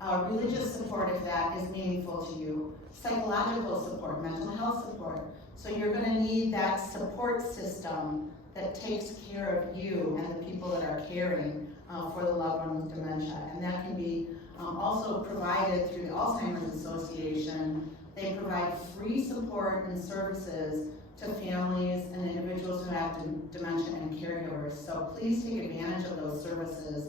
religious support if that is meaningful to you, psychological support, mental health support. So you're going to need that support system that takes care of you and the people that are caring for the loved one with dementia. And that can be also provided through the Alzheimer's Association. They provide free support and services to families and individuals who have dementia and caregivers. So please take advantage of those services.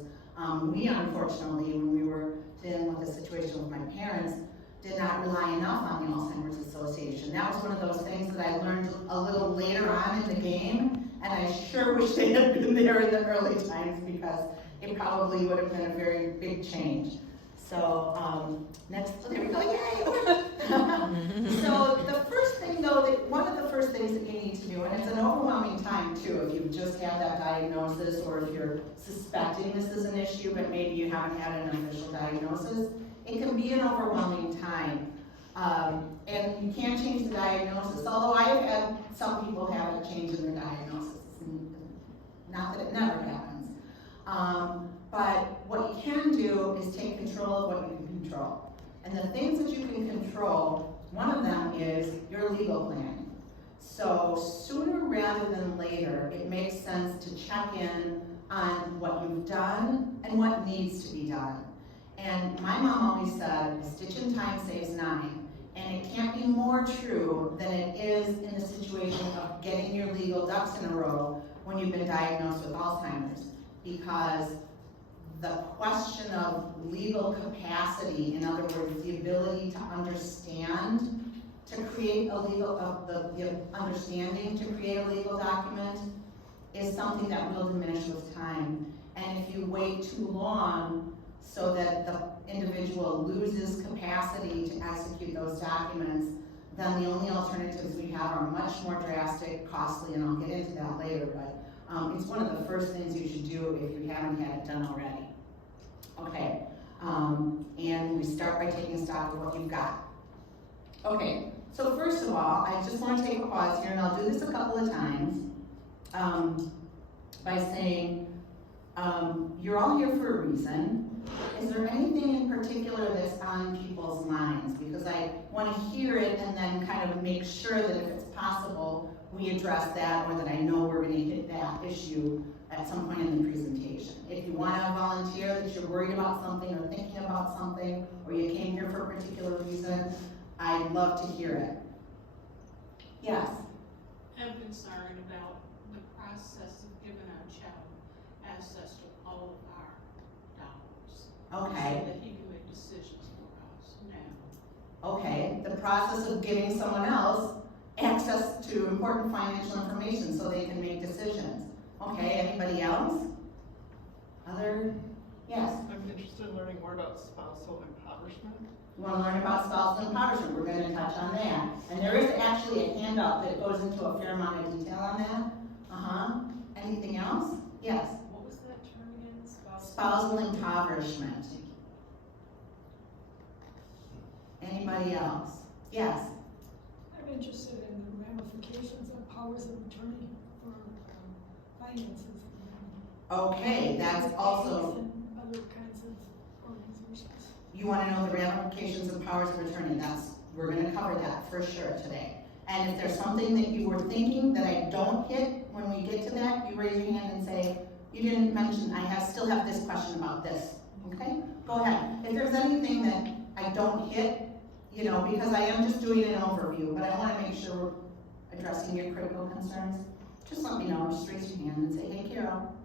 We, unfortunately, when we were dealing with the situation with my parents, did not rely enough on the Alzheimer's Association. That was one of those things that I learned a little later on in the game, and I sure wish they had been there in the early times, because it probably would have been a very big change. So there we go, yay! So the first thing though, one of the first things that you need to do, and it's an overwhelming time too, if you've just had that diagnosis, or if you're suspecting this is an issue, but maybe you haven't had an official diagnosis, it can be an overwhelming time. And you can't change the diagnosis, although I have had some people have a change in their diagnosis. Not that it never happens. But what you can do is take control of what you can control. And the things that you can control, one of them is your legal planning. So sooner rather than later, it makes sense to check in on what you've done and what needs to be done. And my mom always said, a stitch in time saves 9. And it can't be more true than it is in the situation of getting your legal ducks in a row when you've been diagnosed with Alzheimer's. Because the question of legal capacity, in other words, the ability to understand, to create a legal, the understanding to create a legal document, is something that will diminish with time. And if you wait too long so that the individual loses capacity to execute those documents, then the only alternatives we have are much more drastic, costly, and I'll get into that later, but it's one of the first things you should do if you haven't had it done already. Okay, and we start by taking stock of what you've got. Okay, so first of all, I just want to take a pause here, and I'll do this a couple of times by saying, you're all here for a reason. Is there anything in particular that's on people's minds? Because I want to hear it and then kind of make sure that if it's possible, we address that, or that I know we're going to hit that issue at some point in the presentation. If you want to volunteer that you're worried about something or thinking about something, or you came here for a particular reason, I'd love to hear it. Yes? I'm concerned about the process of giving our child access to all of our dollars. Okay. So that he can make decisions for us now. Okay, the process of giving someone else access to important financial information so they can make decisions. Okay, anybody else? Other? Yes? I'm interested in learning more about spousal impoverishment. You want to learn about spousal impoverishment? We're going to touch on that. And there is actually a handout that goes into a fair amount of detail on that. Anything else? Yes? What was that term again? Spousal impoverishment. Anybody else? Yes? I'm interested in the ramifications of powers of attorney for finances. Okay, that's also, And other kinds of organizations. you want to know the ramifications of powers of attorney. We're going to cover that for sure today. And if there's something that you were thinking that I don't hit when we get to that, you raise your hand and say, you didn't mention, still have this question about this. Okay? Go ahead. If there's anything that I don't hit, because I am just doing an overview, but I want to make sure we're addressing your critical concerns, just let me know. Just raise your hand and say, hey, Carol.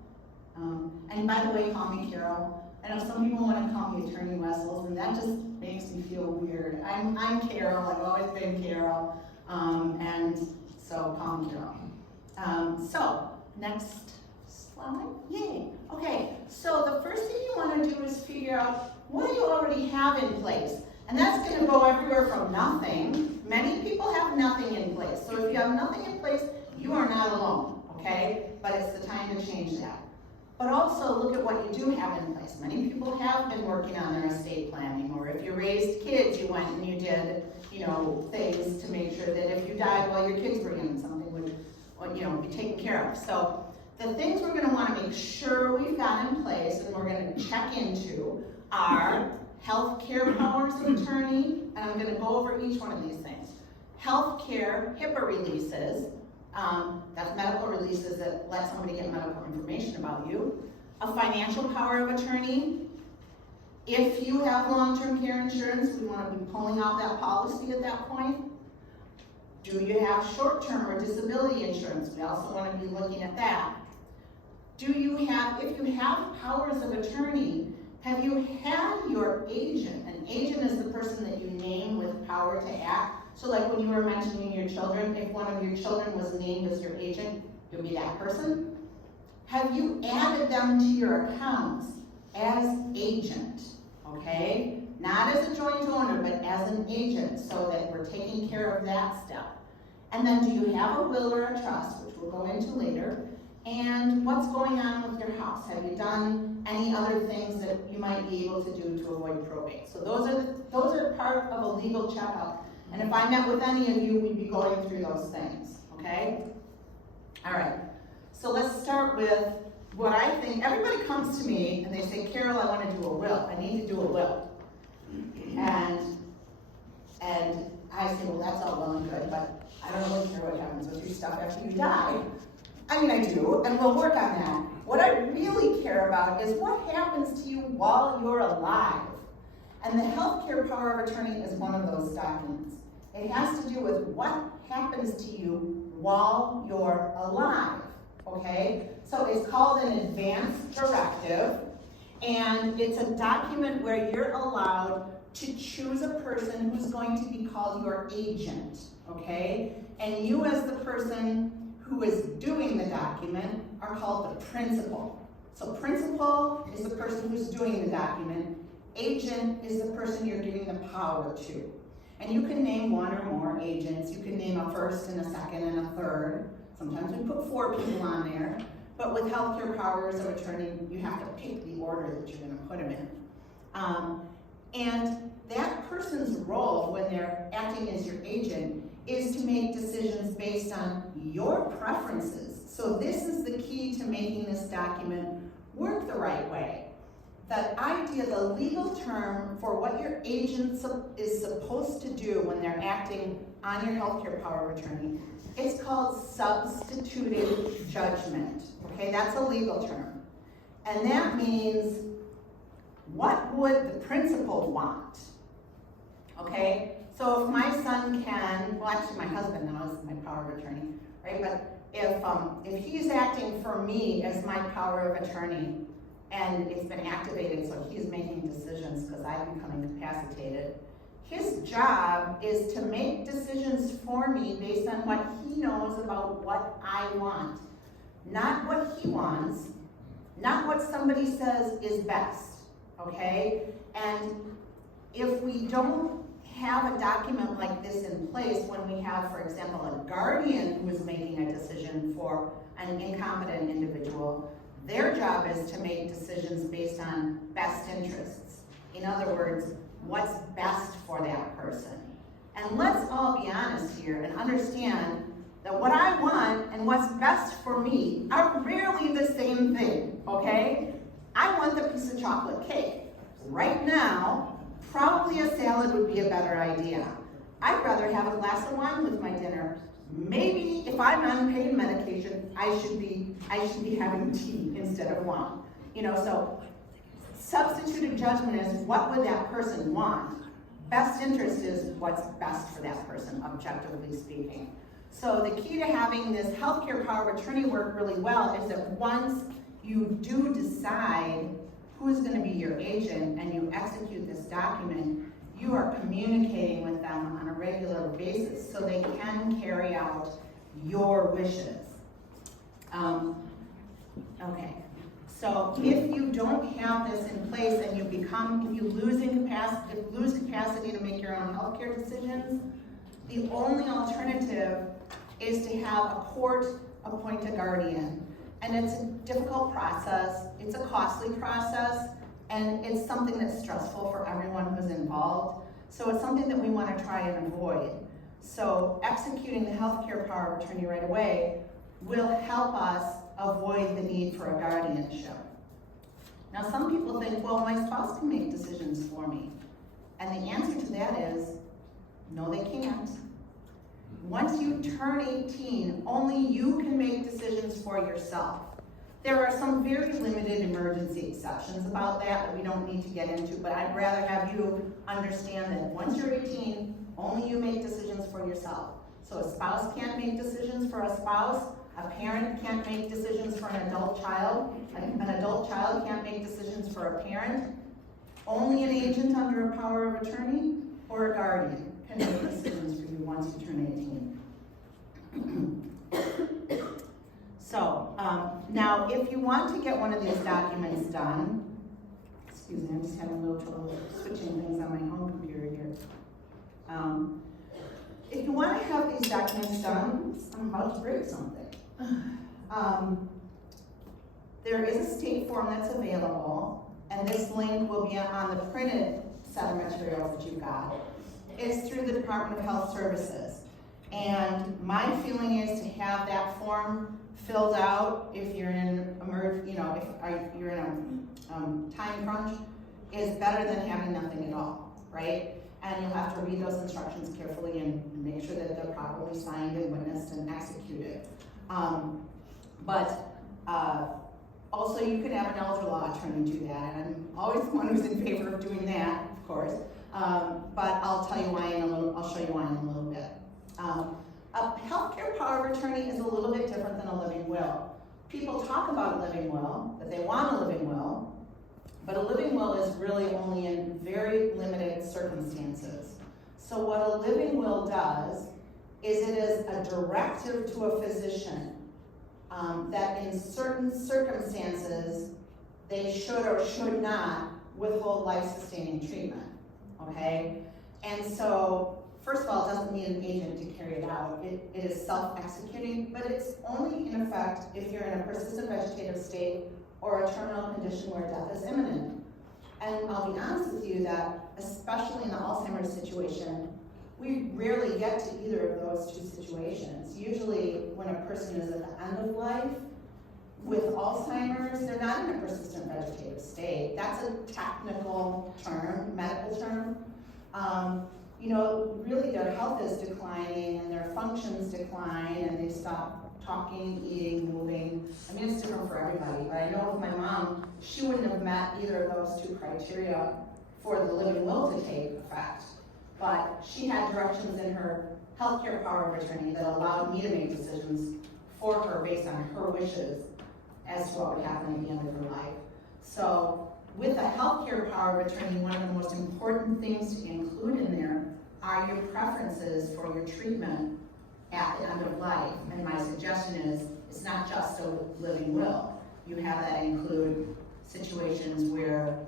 And by the way, call me Carol. I know some people want to call me Attorney Wessels, and that just makes me feel weird. I'm Carol. I've always been Carol. And so call me Carol. So next slide. Yay. Okay. So the first thing you want to do is figure out what do you already have in place. And that's going to go everywhere from nothing. Many people have nothing in place. So if you have nothing in place, you are not alone, okay? But it's the time to change that. But also look at what you do have in place. Many people have been working on their estate planning, or if you raised kids, you went and you did, things to make sure that if you died while your kids were young, something would, be taken care of. So the things we're going to want to make sure we've got in place and we're going to check into are healthcare powers of attorney, and I'm gonna go over each one of these things. Healthcare HIPAA releases, that's medical releases that let somebody get medical information about you. A financial power of attorney. If you have long-term care insurance, we want to be pulling out that policy at that point. Do you have short-term or disability insurance? We also want to be looking at that. Do you have, if you have powers of attorney, have you had your agent? An agent is the person that you name with power to act. So like when you were mentioning your children, if one of your children was named as your agent, it would be that person. Have you added them to your accounts as agent, okay? Not as a joint owner, but as an agent, so that we're taking care of that step. And then do you have a will or a trust, which we'll go into later? And what's going on with your house? Have you done any other things that you might be able to do to avoid probate? So those are part of a legal checkup. And if I met with any of you, we'd be going through those things, okay? All right, so let's start with what I think. Everybody comes to me and they say, Carol, I want to do a will. I need to do a will. And I say, well, that's all well and good, but I don't really care what happens with your stuff after you die. I mean, I do, and we'll work on that. What I really care about is what happens to you while you're alive. And the healthcare power of attorney is one of those documents. It has to do with what happens to you while you're alive, okay? So it's called an advance directive, and it's a document where you're allowed to choose a person who's going to be called your agent, okay? And you as the person who is doing the document are called the principal. So principal is the person who's doing the document. Agent is the person you're giving the power to. And you can name one or more agents. You can name a first and a second and a third. Sometimes we put 4 people on there. But with healthcare powers of attorney, you have to pick the order that you're going to put them in. And that person's role when they're acting as your agent is to make decisions based on your preferences. So this is the key to making this document work the right way. That idea, the legal term for what your agent is supposed to do when they're acting on your healthcare power of attorney, it's called substituted judgment. Okay, that's a legal term. And that means, what would the principal want? Okay, so if my son can, well actually my husband now is my power of attorney, right? But if he's acting for me as my power of attorney, and it's been activated, so he's making decisions because I'm becoming incapacitated. His job is to make decisions for me based on what he knows about what I want. Not what he wants, not what somebody says is best, okay? And if we don't have a document like this in place, when we have, for example, a guardian who is making a decision for an incompetent individual, their job is to make decisions based on best interests. In other words, what's best for that person. And let's all be honest here and understand that what I want and what's best for me are rarely the same thing, okay? I want the piece of chocolate cake. Right now, probably a salad would be a better idea. I'd rather have a glass of wine with my dinner. Maybe if I'm on pain medication, I should be having tea instead of wine. You know, so substituted judgment is what would that person want? Best interest is what's best for that person, objectively speaking. So the key to having this healthcare power of attorney work really well is that once you do decide who's going to be your agent and you execute this document, you are communicating with them on a regular basis so they can carry out your wishes. Okay, so if you don't have this in place and if you lose capacity to make your own healthcare decisions, the only alternative is to have a court appoint a guardian. And it's a difficult process, it's a costly process, and it's something that's stressful for everyone who's involved. So it's something that we want to try and avoid. So executing the healthcare power of attorney right away will help us avoid the need for a guardianship. Now some people think, well, my spouse can make decisions for me. once you turn 18, only you can make decisions for yourself. There are some very limited emergency exceptions about that we don't need to get into, but I'd rather have you understand that once you're 18, only you make decisions for yourself. So a spouse can't make decisions for a spouse, a parent can't make decisions for an adult child, an adult child can't make decisions for a parent. Only an agent under a power of attorney or a guardian can make decisions for you once you turn 18. So, now if you want to get one of these documents done, excuse me, I'm just having a little trouble switching things on my home computer here. If you want to have these documents done, I'm about to break something. There is a state form that's available, and this link will be on the printed set of materials that you've got. It's through the Department of Health Services. And my feeling is to have that form filled out if you're in if you're in a time crunch is better than having nothing at all, right? And you'll have to read those instructions carefully and make sure that they're properly signed and witnessed and executed. Also you can have an elder law attorney do that, and I'm always the one who's in favor of doing that, of course. But I'll tell you why I'll show you why in a little bit. A healthcare power of attorney is a little bit different than a living will. People talk about a living will, that they want a living will, but a living will is really only in very limited circumstances. So what a living will does is it is a directive to a physician that in certain circumstances they should or should not withhold life-sustaining treatment, okay? And so, first of all, it doesn't need an agent to carry it out. It is self-executing, but it's only in effect if you're in a persistent vegetative state or a terminal condition where death is imminent. And I'll be honest with you that, especially in the Alzheimer's situation, we rarely get to either of those two situations. Usually when a person is at the end of life, with Alzheimer's, they're not in a persistent vegetative state. That's a technical term, medical term. Really their health is declining and their functions decline and they stop talking, eating, moving. I mean, it's different for everybody, but I know with my mom, she wouldn't have met either of those two criteria for the living will to take effect. But she had directions in her healthcare power of attorney that allowed me to make decisions for her based on her wishes as to what would happen at the end of her life. So with a healthcare power of attorney, one of the most important things to include in there are your preferences for your treatment at the end of life. And my suggestion is, it's not just a living will. You have that include situations where,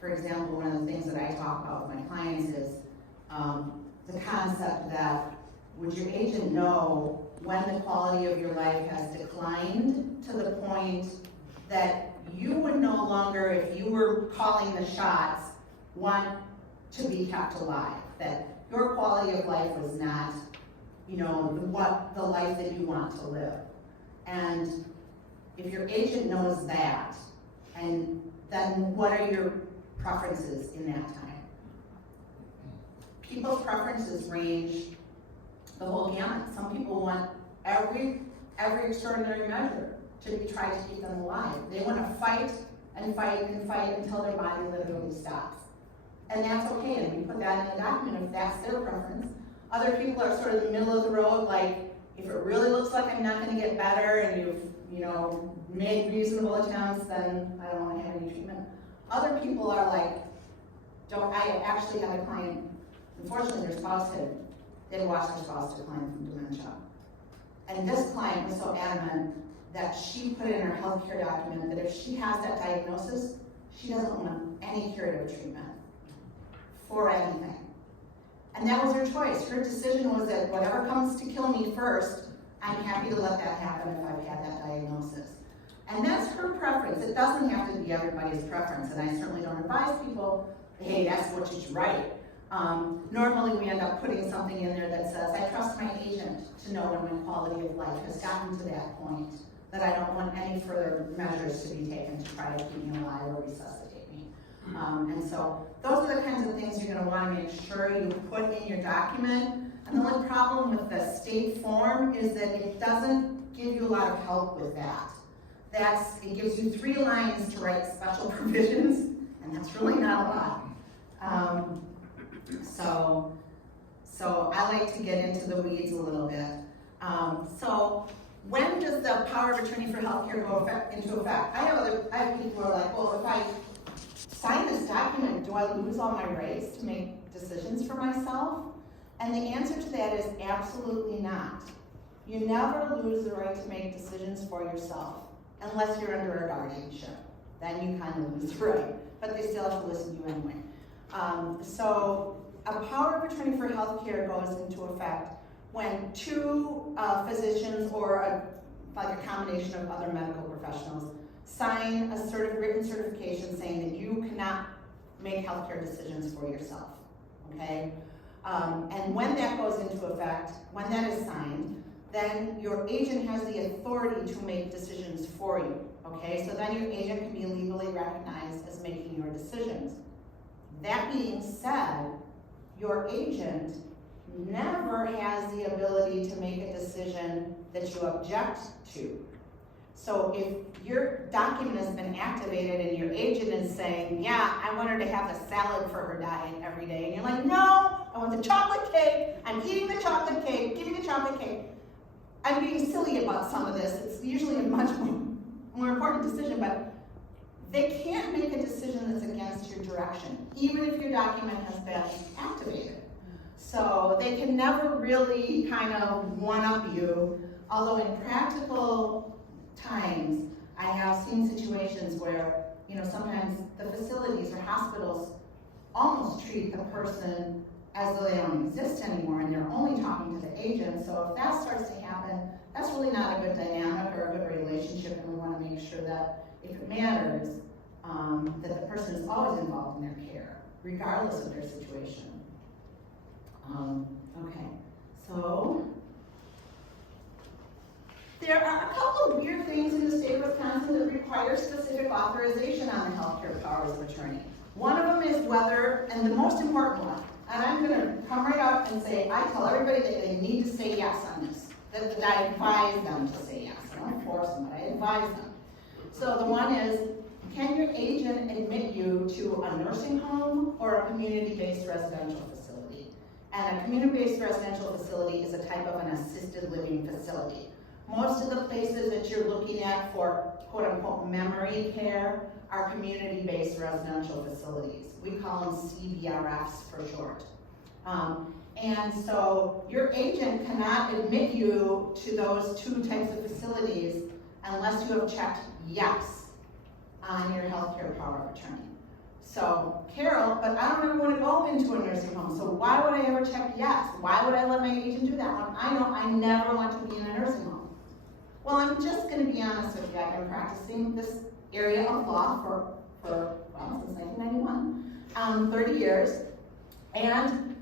for example, one of the things that I talk about with my clients is the concept that would your agent know when the quality of your life has declined to the point that you would no longer, if you were calling the shots, want to be kept alive, that your quality of life was not, the life that you want to live. And if your agent knows that, and then what are your preferences in that time? People's preferences range the whole gamut. Some people want every extraordinary measure to try to keep them alive. They want to fight and fight and fight until their body literally stops. And that's okay, and we put that in the document if that's their preference. Other people are sort of the middle of the road, like, if it really looks like I'm not gonna get better and you've, made reasonable attempts, then I don't wanna have any treatment. Other people are like, I actually had a client, unfortunately their spouse they'd watched their spouse decline from dementia. And this client was so adamant that she put in her healthcare document that if she has that diagnosis, she doesn't want any curative treatment for anything. And that was her choice. Her decision was that whatever comes to kill me first, I'm happy to let that happen if I've had that diagnosis. And that's her preference. It doesn't have to be everybody's preference, and I certainly don't advise people, hey, that's what you should write. Normally we end up putting something in there that says, I trust my agent to know when my quality of life has gotten to that point, that I don't want any further measures to be taken to try to keep me alive or resuscitate me. And so those are the kinds of things you're going to want to make sure you put in your document And the only problem with the state form is that it doesn't give you a lot of help with that. It gives you 3 lines to write special provisions, and that's really not a lot. So I like to get into the weeds a little bit. So when does the power of attorney for healthcare go into effect? I have people who are like, well, if I sign this document, do I lose all my rights to make decisions for myself? And the answer to that is absolutely not. You never lose the right to make decisions for yourself, unless you're under a guardianship. Then you kind of lose the right, but they still have to listen to you anyway. So a power of attorney for healthcare goes into effect when 2 physicians or like a combination of other medical professionals sign a written certification saying that you cannot make healthcare decisions for yourself, okay? And when that goes into effect, when that is signed, then your agent has the authority to make decisions for you, okay? So then your agent can be legally recognized as making your decisions. That being said, your agent never has the ability to make a decision that you object to. So if your document has been activated and your agent is saying, yeah, I want her to have the salad for her diet every day, and you're like, no, I want the chocolate cake, I'm eating the chocolate cake, give me the chocolate cake. I'm being silly about some of this. It's usually a much more important decision, but they can't make a decision that's against your direction, even if your document has been activated. So they can never really kind of one-up you, although in practical times, I have seen situations where, sometimes the facilities or hospitals almost treat the person as though they don't exist anymore and they're only talking to the agent. So if that starts to happen, that's really not a good dynamic or a good relationship, and we want to make sure that if it matters, that the person is always involved in their care, regardless of their situation. Okay, so there are a couple of weird things in the state of Wisconsin that require specific authorization on the healthcare powers of attorney. One of them is whether, and the most important one, and I'm going to come right out and say, I tell everybody that they need to say yes on this, that I advise them to say yes. I don't force them, but I advise them. So the one is, can your agent admit you to a nursing home or a community-based residential facility? And a community-based residential facility is a type of an assisted living facility. Most of the places that you're looking at for quote-unquote memory care are community-based residential facilities. We call them CBRFs for short. And so your agent cannot admit you to those 2 types of facilities unless you have checked yes on your healthcare power of attorney. So, Carol, but I don't ever want to go into a nursing home, so why would I ever check yes? Why would I let my agent do that one? I know I never want to be in a nursing home. Well, I'm just going to be honest with you. I've been practicing this area of law since 1991, 30 years, and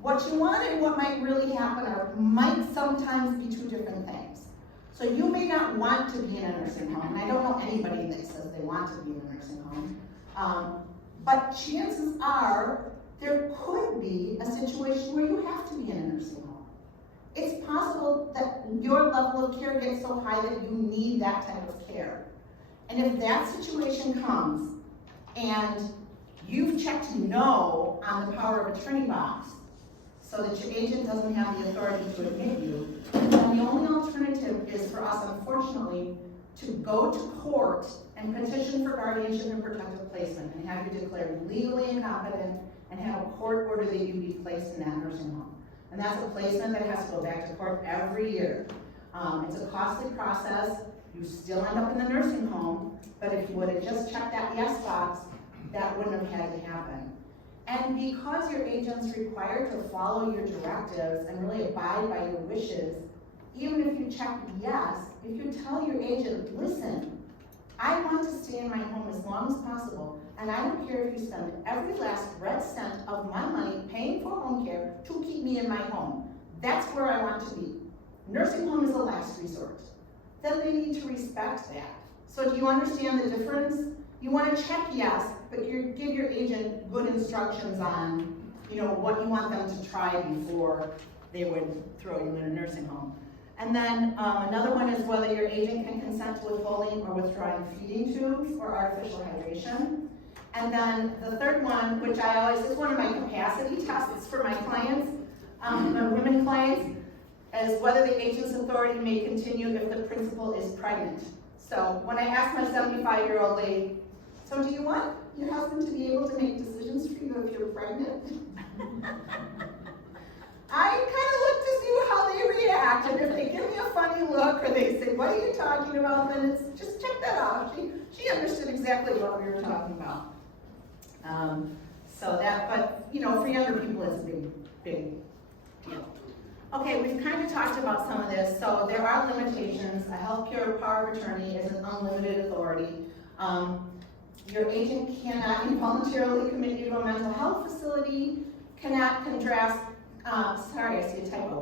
what you want and what might really happen might sometimes be 2 different things. So you may not want to be in a nursing home, and I don't know anybody that says they want to be in a nursing home, but chances are there could be a situation where you have to be in a nursing home. It's possible that your level of care gets so high that you need that type of care. And if that situation comes and you've checked no on the power of attorney box so that your agent doesn't have the authority to admit you, then the only alternative is for us, unfortunately, to go to court and petition for guardianship and protective placement and have you declared legally incompetent and have a court order that you be placed in that nursing home. And that's a placement that has to go back to court every year. It's a costly process. You still end up in the nursing home, but if you would have just checked that yes box, that wouldn't have had to happen. And because your agent's required to follow your directives and really abide by your wishes, even if you check yes, if you tell your agent, listen, I want to stay in my home as long as possible, and I don't care if you spend every last red cent of my money paying for home care to keep me in my home. That's where I want to be. Nursing home is a last resort. Then they need to respect that. So do you understand the difference? You want to check yes, but you give your agent good instructions on, what you want them to try before they would throw you in a nursing home. And then another one is whether your agent can consent to withholding or withdrawing feeding tubes or artificial hydration. And then the third one, which I always, is one of my capacity tests for my clients, my women clients, is whether the agent's authority may continue if the principal is pregnant. So when I ask my 75-year-old lady, so do you want your husband to be able to make decisions for you if you're pregnant? I kind of look to see how they react, and if they give me a funny look or they say, what are you talking about, then it's just check that off. She understood exactly what we were talking about. So that, but you know, for younger people it's a big deal. Okay, we've kind of talked about some of this. So there are limitations. A healthcare power of attorney is an unlimited authority. Your agent cannot involuntarily commit you to a mental health facility, cannot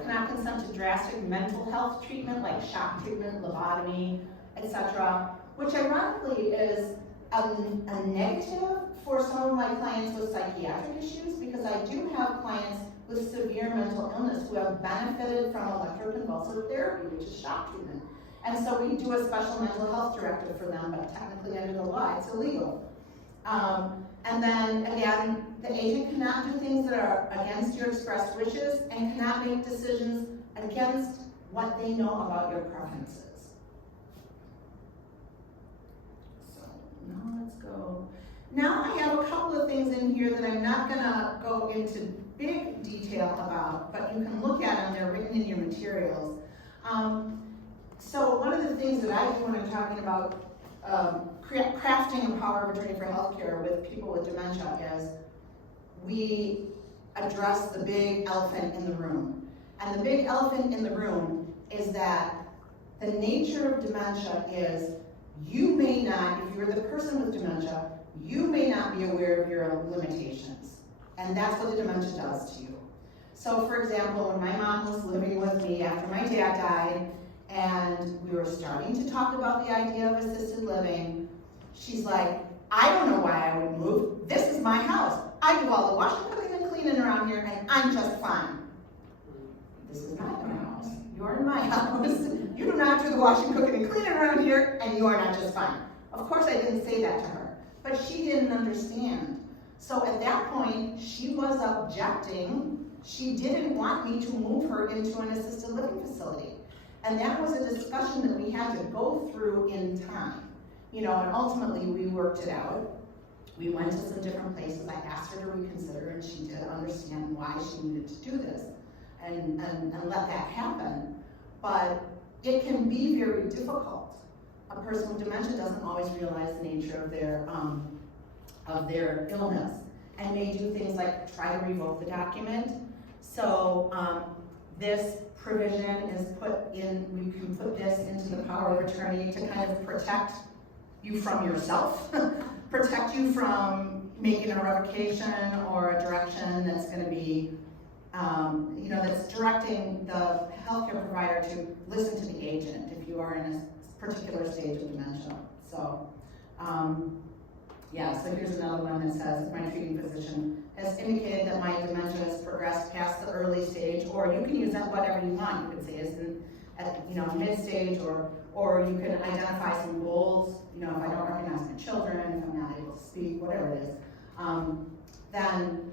cannot consent to drastic mental health treatment like shock treatment, lobotomy, etc., which ironically is a negative for some of my clients with psychiatric issues, because I do have clients with severe mental illness who have benefited from electroconvulsive therapy, which is shock treatment. And so we do a special mental health directive for them, but technically under the law, it's illegal. And then again, the agent cannot do things that are against your expressed wishes and cannot make decisions against what they know about your preferences. So now let's go. Now I have a couple of things in here that I'm not gonna go into big detail about, but you can look at them, they're written in your materials. So one of the things that I do when I'm talking about crafting a power of attorney for healthcare with people with dementia is we address the big elephant in the room. And the big elephant in the room is that the nature of dementia is you may not, if you're the person with dementia, you may not be aware of your limitations. And that's what the dementia does to you. So for example, when my mom was living with me after my dad died, and we were starting to talk about the idea of assisted living, she's like, I don't know why I would move. This is my house. I do all the washing, cooking, and cleaning around here, and I'm just fine. This is not your house. You're in my house. You do not do the washing, cooking, and cleaning around here, and you are not just fine. Of course, I didn't say that to her, but she didn't understand. So at that point, she was objecting. She didn't want me to move her into an assisted living facility. And that was a discussion that we had to go through in time. You know, and ultimately we worked it out. We went to some different places. I asked her to reconsider, and she did understand why she needed to do this and let that happen. But it can be very difficult. A person with dementia doesn't always realize the nature of their illness, and may do things like try to revoke the document. So this provision is put in, we can put this into the power of attorney to kind of protect you from yourself, protect you from making a revocation or a direction that's going to be, you know, that's directing the healthcare provider to listen to the agent if you are in a particular stage of dementia. So, yeah, so here's another one that says, my treating physician has indicated that my dementia has progressed past the early stage, or you can use that whatever you want. You can say it's at, you know, mid-stage, or you can identify some goals. You know, if I don't recognize my children, if I'm not able to speak, whatever it is, then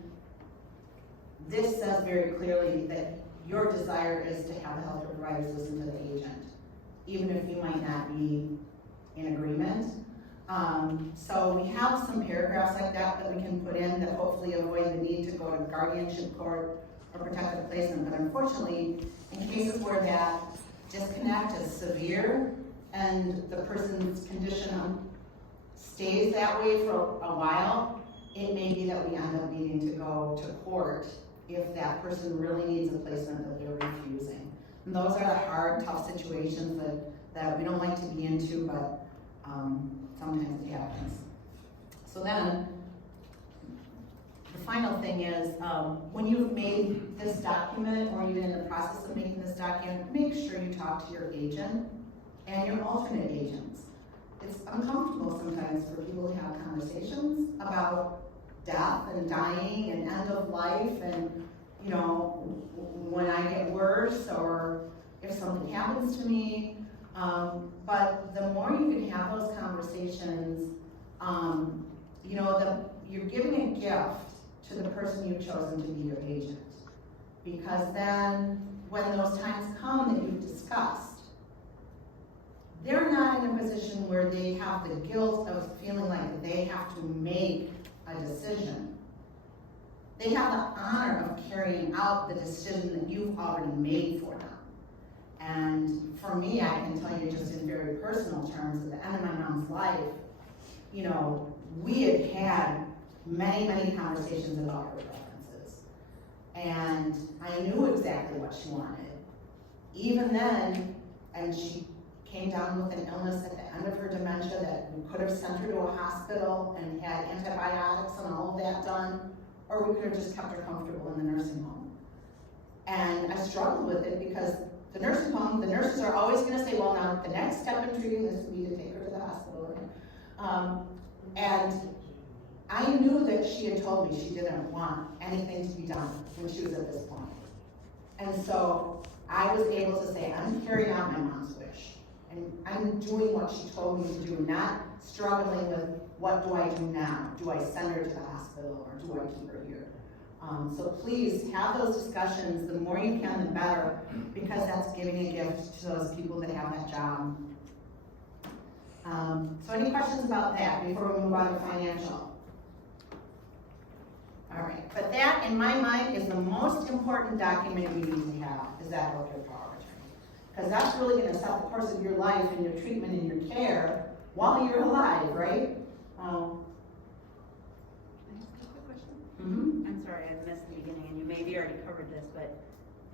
this says very clearly that your desire is to have the healthcare providers listen to the agent, even if you might not be in agreement. So we have some paragraphs like that we can put in that hopefully avoid the need to go to guardianship court or protective placement. But unfortunately, in cases where that disconnect is severe and the person's condition stays that way for a while, it may be that we end up needing to go to court if that person really needs a placement that they're refusing. And those are the hard, tough situations that we don't like to be into, but sometimes it happens. So then, the final thing is, when you've made this document, or even in the process of making this document, make sure you talk to your agent and your alternate agents. It's uncomfortable sometimes for people to have conversations about death and dying and end of life, and you know, when I get worse or if something happens to me. But the more you can have those conversations, you know, you're giving a gift to the person you've chosen to be your agent. Because then, when those times come that you've discussed, they're not in a position where they have the guilt of feeling like they have to make a decision. They have the honor of carrying out the decision that you've already made for them. And for me, I can tell you just in very personal terms, at the end of my mom's life, you know, we had many, many conversations about her preferences. And I knew exactly what she wanted. Even then, and she came down with an illness at the end of her dementia that we could have sent her to a hospital and had antibiotics and all of that done, or we could have just kept her comfortable in the nursing home. And I struggled with it because the nursing home, the nurses are always gonna say, well, now the next step in treating this would be to take her to the hospital. And I knew that she had told me she didn't want anything to be done when she was at this point. And so I was able to say, I'm carrying out my mom's wish. And I'm doing what she told me to do, not struggling with what do I do now? Do I send her to the hospital or do I keep her here? So please have those discussions. The more you can, the better, because that's giving a gift to those people that have that job. So any questions about that before we move on to financial? All right, but that, in my mind, is the most important document you need to have, is that healthcare power of attorney. Because that's really gonna set the course of your life and your treatment and your care while you're alive, right? I'm sorry, I missed the beginning, and you maybe already covered this, but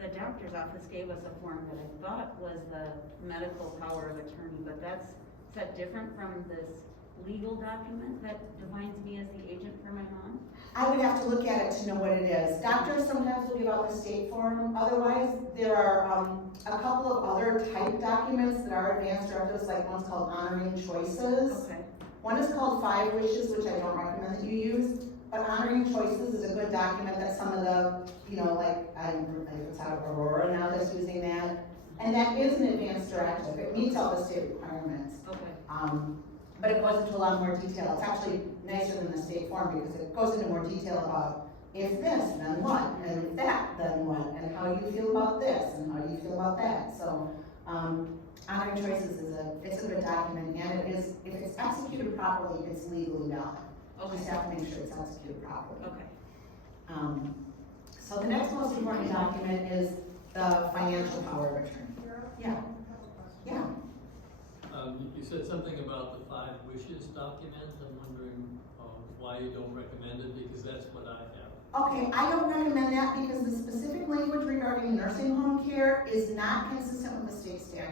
the doctor's office gave us a form that I thought was the medical power of attorney, but is that different from this legal document that defines me as the agent for my mom? I would have to look at it to know what it is. Doctors sometimes will give out the state form. Otherwise, there are a couple of other type documents that are advanced directives, like one's called Honoring Choices. Okay. One is called 5 Wishes, which I don't recommend that you use. But Honoring Choices is a good document that some of the, you know, like it's out of Aurora now that's using that. And that is an advanced directive. It meets all the state requirements. Okay. But it goes into a lot more detail. It's actually nicer than the state form because it goes into more detail about if this, then what, and if that, then what, and how do you feel about this, and how do you feel about that. So, Honoring Choices it's a good document, and it is, if it's executed properly, it's legally valid. You just have to make sure it's executed properly. Okay. So the next most important document is the financial power of attorney. Yeah. Yeah. You said something about the 5 Wishes document. I'm wondering why you don't recommend it, because that's what I have. Okay, I don't recommend that because the specific language regarding nursing home care is not consistent with the state statute.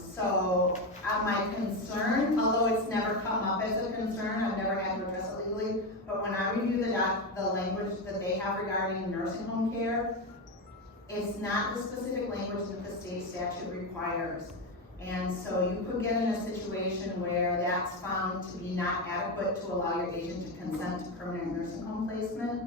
So my concern, although it's never come up as a concern, I've never had to address it legally, but when I review the language that they have regarding nursing home care, it's not the specific language that the state statute requires. And so you could get in a situation where that's found to be not adequate to allow your agent to consent to permanent nursing home placement.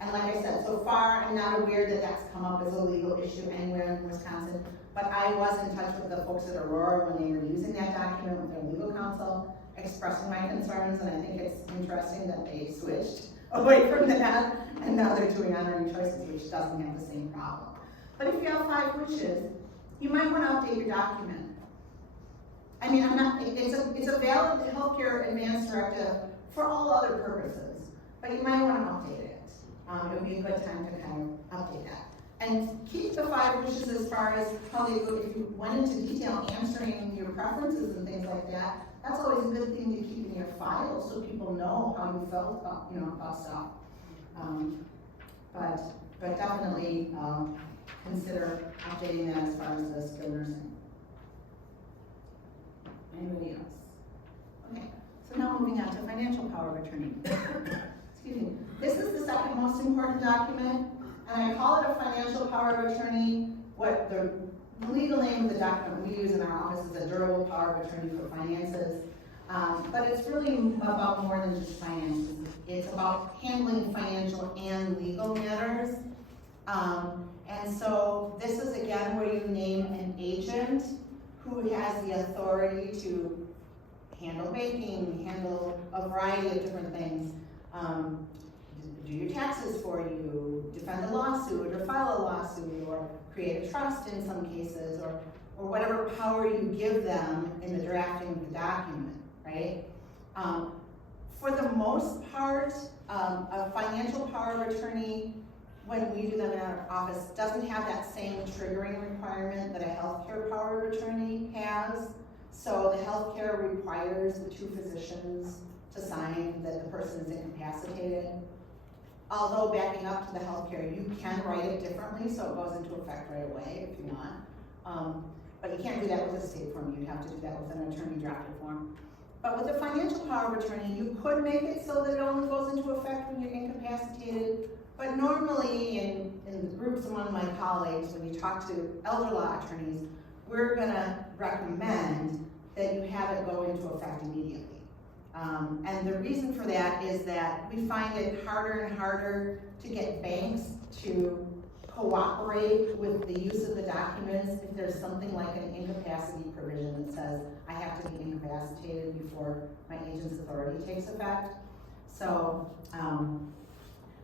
And like I said, so far I'm not aware that that's come up as a legal issue anywhere in Wisconsin, but I was in touch with the folks at Aurora when they were using that document with their legal counsel, expressing my concerns, and I think it's interesting that they switched away from that, and now they're doing Honoring Choices, which doesn't have the same problem. But if you have 5 wishes, you might want to update your document. I mean, it's a valid healthcare advance directive for all other purposes, but you might want to update it. It would be a good time to kind of update that. And keep the 5 wishes as far as how they go. If you went into detail answering your preferences and things like that, that's always a good thing to keep in your file so people know how you felt about, about stuff. But definitely consider updating that as far as the skilled nursing. Anybody else? Okay, so now moving on to financial power of attorney. Excuse me. This is the second most important document, and I call it a financial power of attorney. What the legal name of the document we use in our office is a durable power of attorney for finances. But it's really about more than just finances. It's about handling financial and legal matters. And so this is again where you name an agent who has the authority to handle banking, handle a variety of different things. Do your taxes for you, defend a lawsuit, or file a lawsuit, or create a trust in some cases, or whatever power you give them in the drafting of the document, right? For the most part, a financial power of attorney, when we do them in our office, doesn't have that same triggering requirement that a healthcare power of attorney has. So the healthcare requires the two physicians to sign that the person is incapacitated. Although backing up to the healthcare, you can write it differently, so it goes into effect right away if you want. But you can't do that with a state form, you'd have to do that with an attorney drafted form. But with the financial power of attorney, you could make it so that it only goes into effect when you're incapacitated. But normally in the groups among my colleagues, when you talk to elder law attorneys, we're gonna recommend that you have it go into effect immediately. And the reason for that is that we find it harder and harder to get banks to cooperate with the use of the documents if there's something like an incapacity provision that says I have to be incapacitated before my agent's authority takes effect. So,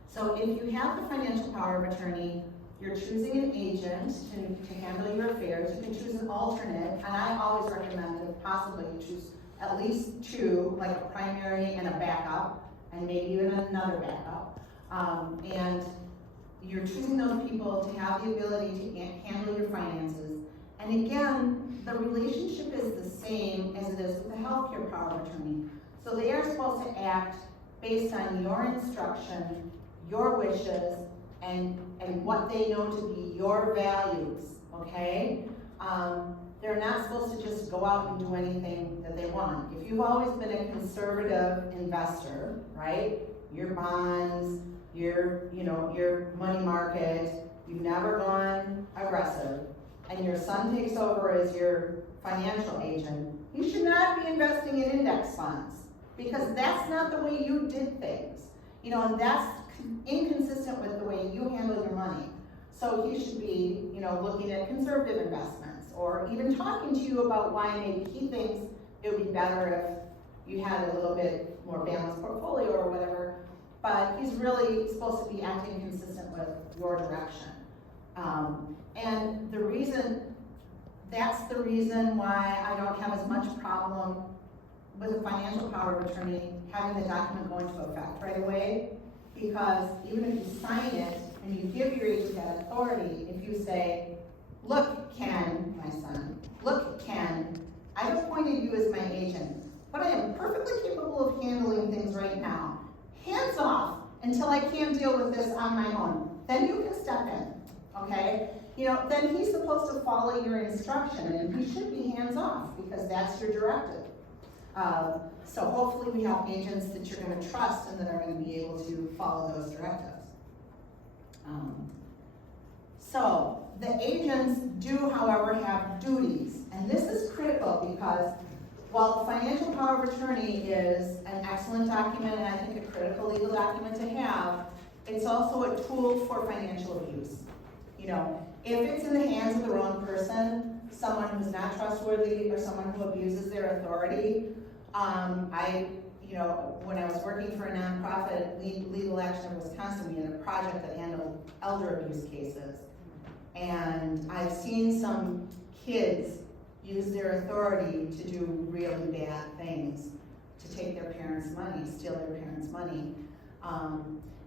so if you have the financial power of attorney, you're choosing an agent to handle your affairs. You can choose an alternate, and I always recommend that if possible you choose at least two, like a primary and a backup, and maybe even another backup. And you're choosing those people to have the ability to handle your finances. And again, the relationship is the same as it is with the healthcare power of attorney. So they are supposed to act based on your instruction, your wishes, and what they know to be your values, okay? They're not supposed to just go out and do anything that they want. If you've always been a conservative investor, right? Your bonds, your money market, you've never gone aggressive, and your son takes over as your financial agent, you should not be investing in index funds, because that's not the way you did things. And that's inconsistent with the way you handle your money. So he should be, looking at conservative investments, or even talking to you about why maybe he thinks it would be better if you had a little bit more balanced portfolio or whatever. But he's really supposed to be acting consistent with your direction. And that's the reason why I don't have as much problem with a financial power of attorney having the document go into effect right away. Because even if you sign it and you give your agent that authority, if you say, look, Ken, my son, look, Ken, I've appointed you as my agent, but I am perfectly capable of handling things right now. Hands off until I can't deal with this on my own. Then you can step in, okay? Then he's supposed to follow your instruction, and he should be hands off because that's your directive. So hopefully we have agents that you're going to trust and that are going to be able to follow those directives. So the agents do, however, have duties, and this is critical because while the financial power of attorney is an excellent document and I think a critical legal document to have, it's also a tool for financial abuse. If it's in the hands of the wrong person, someone who's not trustworthy or someone who abuses their authority, when I was working for a nonprofit, Legal Action of Wisconsin, we had a project that handled elder abuse cases. And I've seen some kids use their authority to do really bad things, to take their parents' money, steal their parents' money.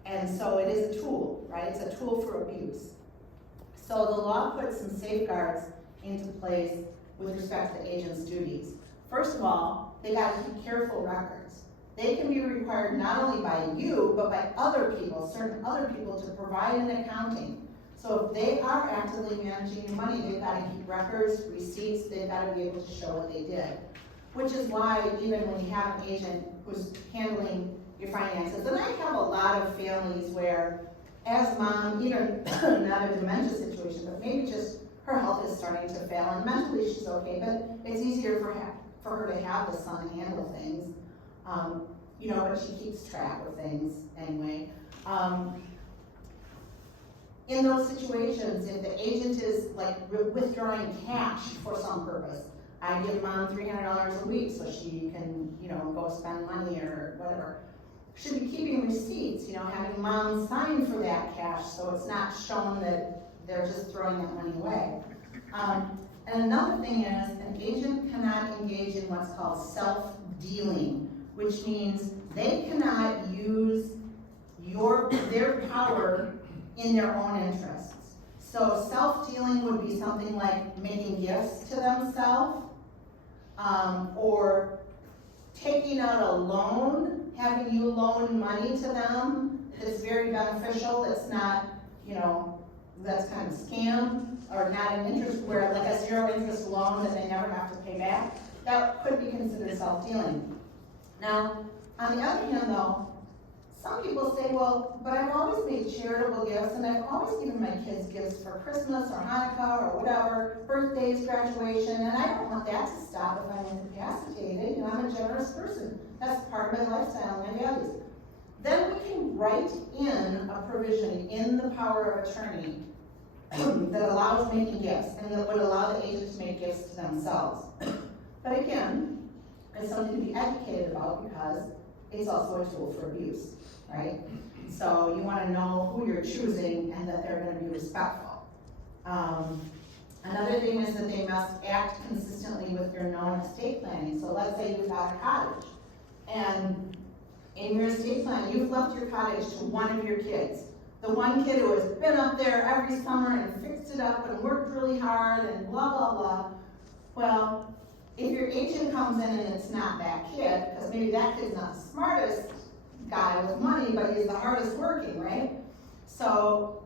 And so it is a tool, right? It's a tool for abuse. So the law puts some safeguards into place with respect to the agent's duties. First of all, they gotta keep careful records. They can be required not only by you, but by other people, certain other people, to provide an accounting. So if they are actively managing your money, they've gotta keep records, receipts, they've gotta be able to show what they did. Which is why even when you have an agent who's handling your finances, and I have a lot of families where, as mom, either not a dementia situation, but maybe just her health is starting to fail, and mentally she's okay, but it's easier for for her to have the son handle things. You know, but she keeps track of things anyway. In those situations, if the agent is like withdrawing cash for some purpose, I give mom $300 a week so she can, you know, go spend money or whatever. Should be keeping receipts, you know, having mom sign for that cash so it's not shown that they're just throwing that money away. And another thing is, an agent cannot engage in what's called self-dealing, which means they cannot use their power in their own interests. So self-dealing would be something like making gifts to themselves, or taking out a loan, having you loan money to them that's very beneficial, that's not, you know, that's kind of scam, or not an interest, where like a 0 interest loan that they never have to pay back. That could be considered self-dealing. Now, on the other hand though, some people say, well, but I've always made charitable gifts and I've always given my kids gifts for Christmas or Hanukkah or whatever, birthdays, graduation, and I don't want that to stop if I'm incapacitated. You know, I'm a generous person. That's part of my lifestyle and my values. Then we can write in a provision in the power of attorney that allows making gifts and that would allow the agent to make gifts to themselves. But again, it's something to be educated about because it's also a tool for abuse, right? So you want to know who you're choosing and that they're going to be respectful. Another thing is that they must act consistently with your known estate planning. So let's say you've got a cottage, and in your estate plan, you've left your cottage to one of your kids. The one kid who has been up there every summer and fixed it up and worked really hard and blah, blah, blah. Well, if your agent comes in and it's not that kid, because maybe that kid's not the smartest guy with money, but he's the hardest working, right? So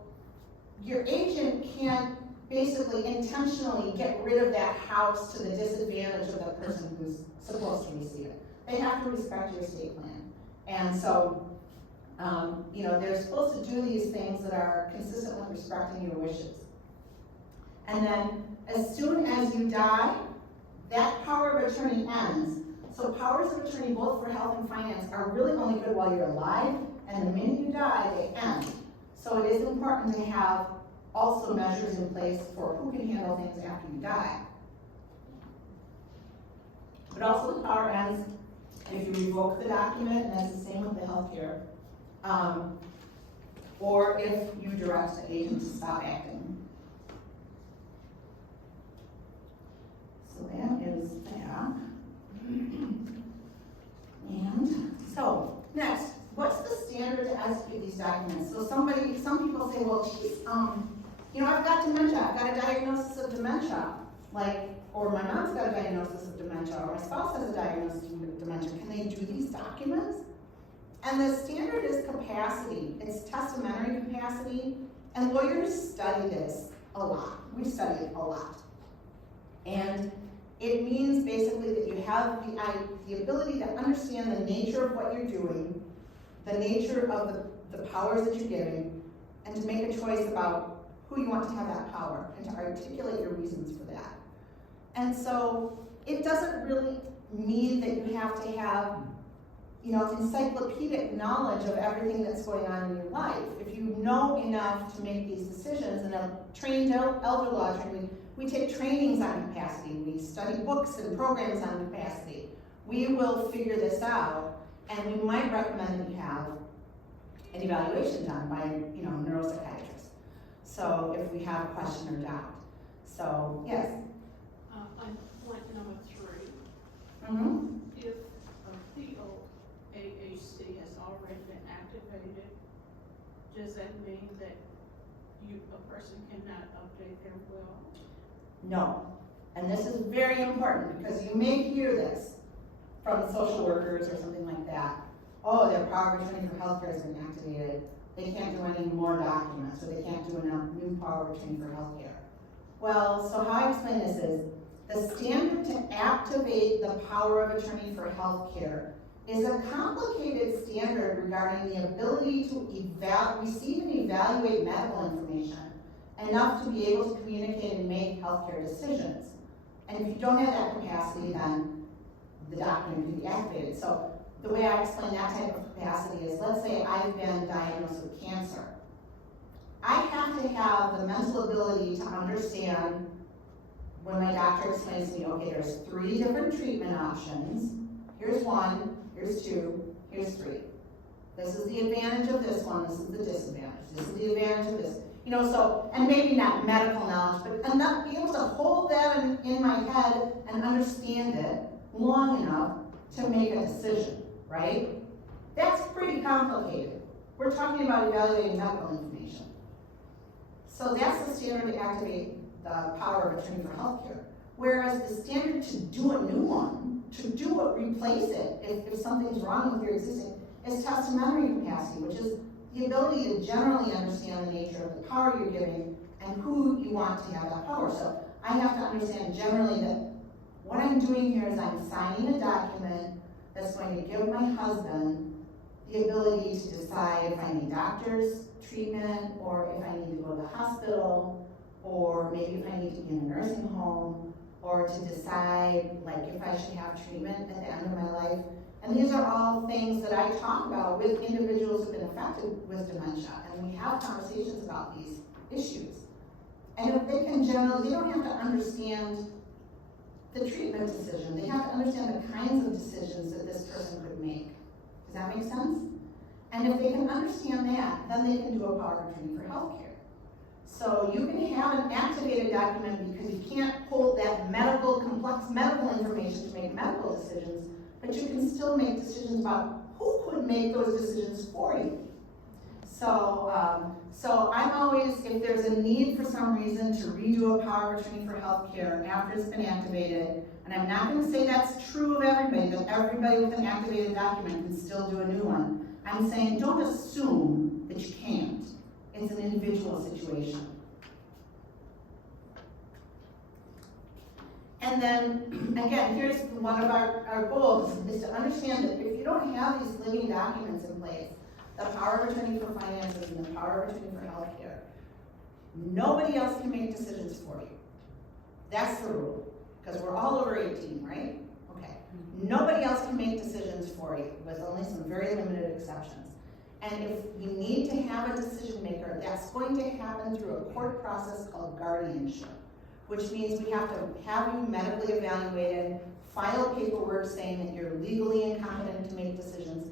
your agent can't basically intentionally get rid of that house to the disadvantage of the person who's supposed to receive it. They have to respect your estate plan. And so, you know, they're supposed to do these things that are consistent with respecting your wishes. And then as soon as you die, that power of attorney ends. So powers of attorney, both for health and finance, are really only good while you're alive, and the minute you die, they end. So it is important to have also measures in place for who can handle things after you die. But also the power ends if you revoke the document, and that's the same with the healthcare, or if you direct the agent to stop acting. So that is that. And so, next, what's the standard to execute these documents? So some people say, well, geez, you know, I've got dementia, I've got a diagnosis of dementia, like, or my mom's got a diagnosis of dementia, or my spouse has a diagnosis of dementia. Can they do these documents? And the standard is capacity. It's testamentary capacity, and lawyers study this a lot. We study it a lot. And it means basically that you have the ability to understand the nature of what you're doing, the nature of the powers that you're giving, and to make a choice about who you want to have that power, and to articulate your reasons for that. And so it doesn't really mean that you have to have, you know, encyclopedic knowledge of everything that's going on in your life. If you know enough to make these decisions, and a trained elder law attorney, we take trainings on capacity, we study books and programs on capacity. We will figure this out, and we might recommend that you have an evaluation done by, you know, neuropsychiatrist. So if we have a question or doubt. So, yes? On point number 3, Mm-hmm. if a POAAC has already been activated, does that mean that a person cannot update their will? No. And this is very important, because you may hear this from social workers or something like that. Oh, their power of attorney for healthcare has been activated. They can't do any more documents, or they can't do enough new power of attorney for healthcare. Well, so how I explain this is, the standard to activate the power of attorney for healthcare is a complicated standard regarding the ability to receive and evaluate medical information enough to be able to communicate and make healthcare decisions. And if you don't have that capacity, then the document can be activated. So the way I explain that type of capacity is, let's say I've been diagnosed with cancer. I have to have the mental ability to understand when my doctor explains to me, okay, there's 3 different treatment options. Here's 1, here's 2, here's 3. This is the advantage of this one, this is the disadvantage. This is the advantage of this. You know, so, and maybe not medical knowledge, but enough, be able to hold that in my head and understand it long enough to make a decision, right? That's pretty complicated. We're talking about evaluating medical information. So that's the standard to activate the power of attorney for healthcare. Whereas the standard to do a new one, to do it, replace it, if something's wrong with your existing, is testamentary capacity, which is the ability to generally understand the nature of the power you're giving and who you want to have that power. So I have to understand generally that what I'm doing here is I'm signing a document that's going to give my husband the ability to decide if I need doctor's treatment, or if I need to go to the hospital, or maybe if I need to be in a nursing home, or to decide like if I should have treatment at the end of my life. And these are all things that I talk about with individuals who've been affected with dementia, and we have conversations about these issues. And if they can generally, they don't have to understand the treatment decision, they have to understand the kinds of decisions that this person could make. Does that make sense? And if they can understand that, then they can do a power of attorney for healthcare. So you can have an activated document because you can't hold that complex medical information to make medical decisions, but you can still make decisions about who could make those decisions for you. So I'm always, if there's a need for some reason to redo a power of attorney for healthcare after it's been activated, and I'm not going to say that's true of everybody, that everybody with an activated document can still do a new one. I'm saying don't assume that you can't. It's an individual situation. And then, again, here's one of our goals, is to understand that if you don't have these living documents in place, the power of attorney for finances and the power of attorney for healthcare, nobody else can make decisions for you. That's the rule, because we're all over 18, right? Okay. Nobody else can make decisions for you, with only some very limited exceptions. And if you need to have a decision maker, that's going to happen through a court process called guardianship, which means we have to have you medically evaluated, file paperwork saying that you're legally incompetent to make decisions,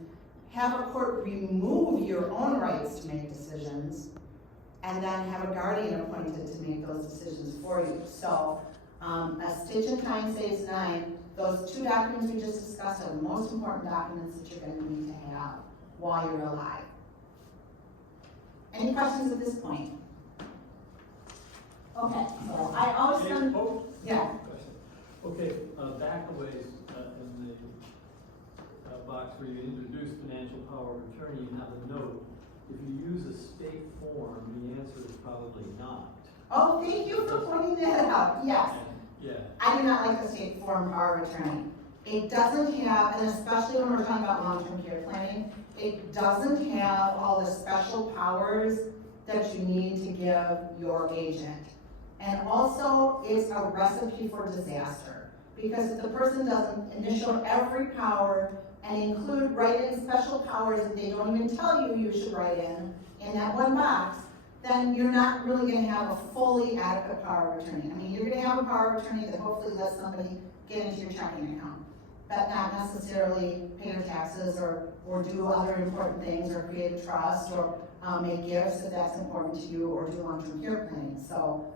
have a court remove your own rights to make decisions, and then have a guardian appointed to make those decisions for you. So a stitch in time saves 9. Those 2 documents we just discussed are the most important documents that you're going to need to have while you're alive. Any questions at this point? Okay, so I always Okay, yeah. question. Okay, back a ways in the box where you introduce financial power of attorney, you have a note. If you use a state form, the answer is probably not. Oh, thank you for pointing that out. Yes. Yeah. I do not like the state form power of attorney. It doesn't have, and especially when we're talking about long-term care planning, it doesn't have all the special powers that you need to give your agent. And also, it's a recipe for disaster. Because if the person doesn't initial every power and write in special powers that they don't even tell you should write in that one box, then you're not really going to have a fully adequate power of attorney. I mean, you're going to have a power of attorney that hopefully lets somebody get into your checking account, but not necessarily pay your taxes or do other important things or create a trust or make gifts if that's important to you or do long-term care planning. So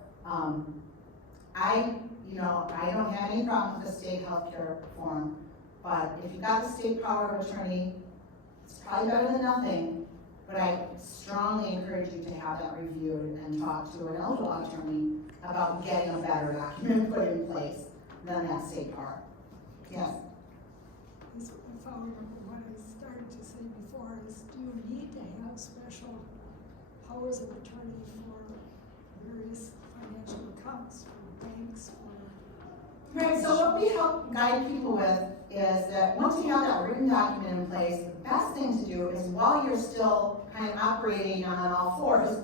I don't have any problem with the state healthcare form, but if you got the state power of attorney, it's probably better than nothing. But I strongly encourage you to have that reviewed and talk to an eligible attorney about getting a better document put in place than that state power. Yes? If I remember what I started to say before is, do you need to have special powers of attorney for various financial accounts, for banks, for... Right, so what we help guide people with is that once you have that written document in place, the best thing to do is while you're still kind of operating on all fours,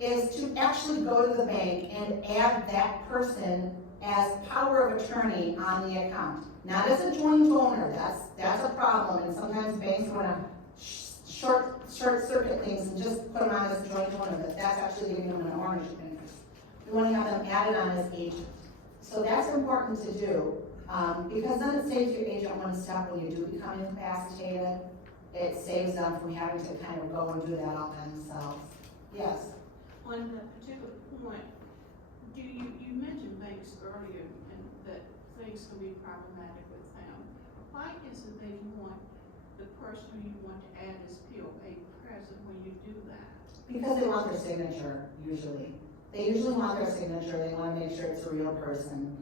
is to actually go to the bank and add that person as power of attorney on the account. Not as a joint owner, that's a problem, and sometimes banks wanna short circuit things and just put them on as a joint owner, but that's actually giving them an ownership interest. We wanna have them added on as agent. So that's important to do, because then it saves your agent one step when you do become incapacitated. It saves them from having to kind of go and do that all by themselves. Yes? On that particular point, you mentioned banks earlier and that things can be problematic with them. Why is it they want the person you want to add as POA present when you do that? Because they want their signature, usually. They usually want their signature, they wanna make sure it's a real person.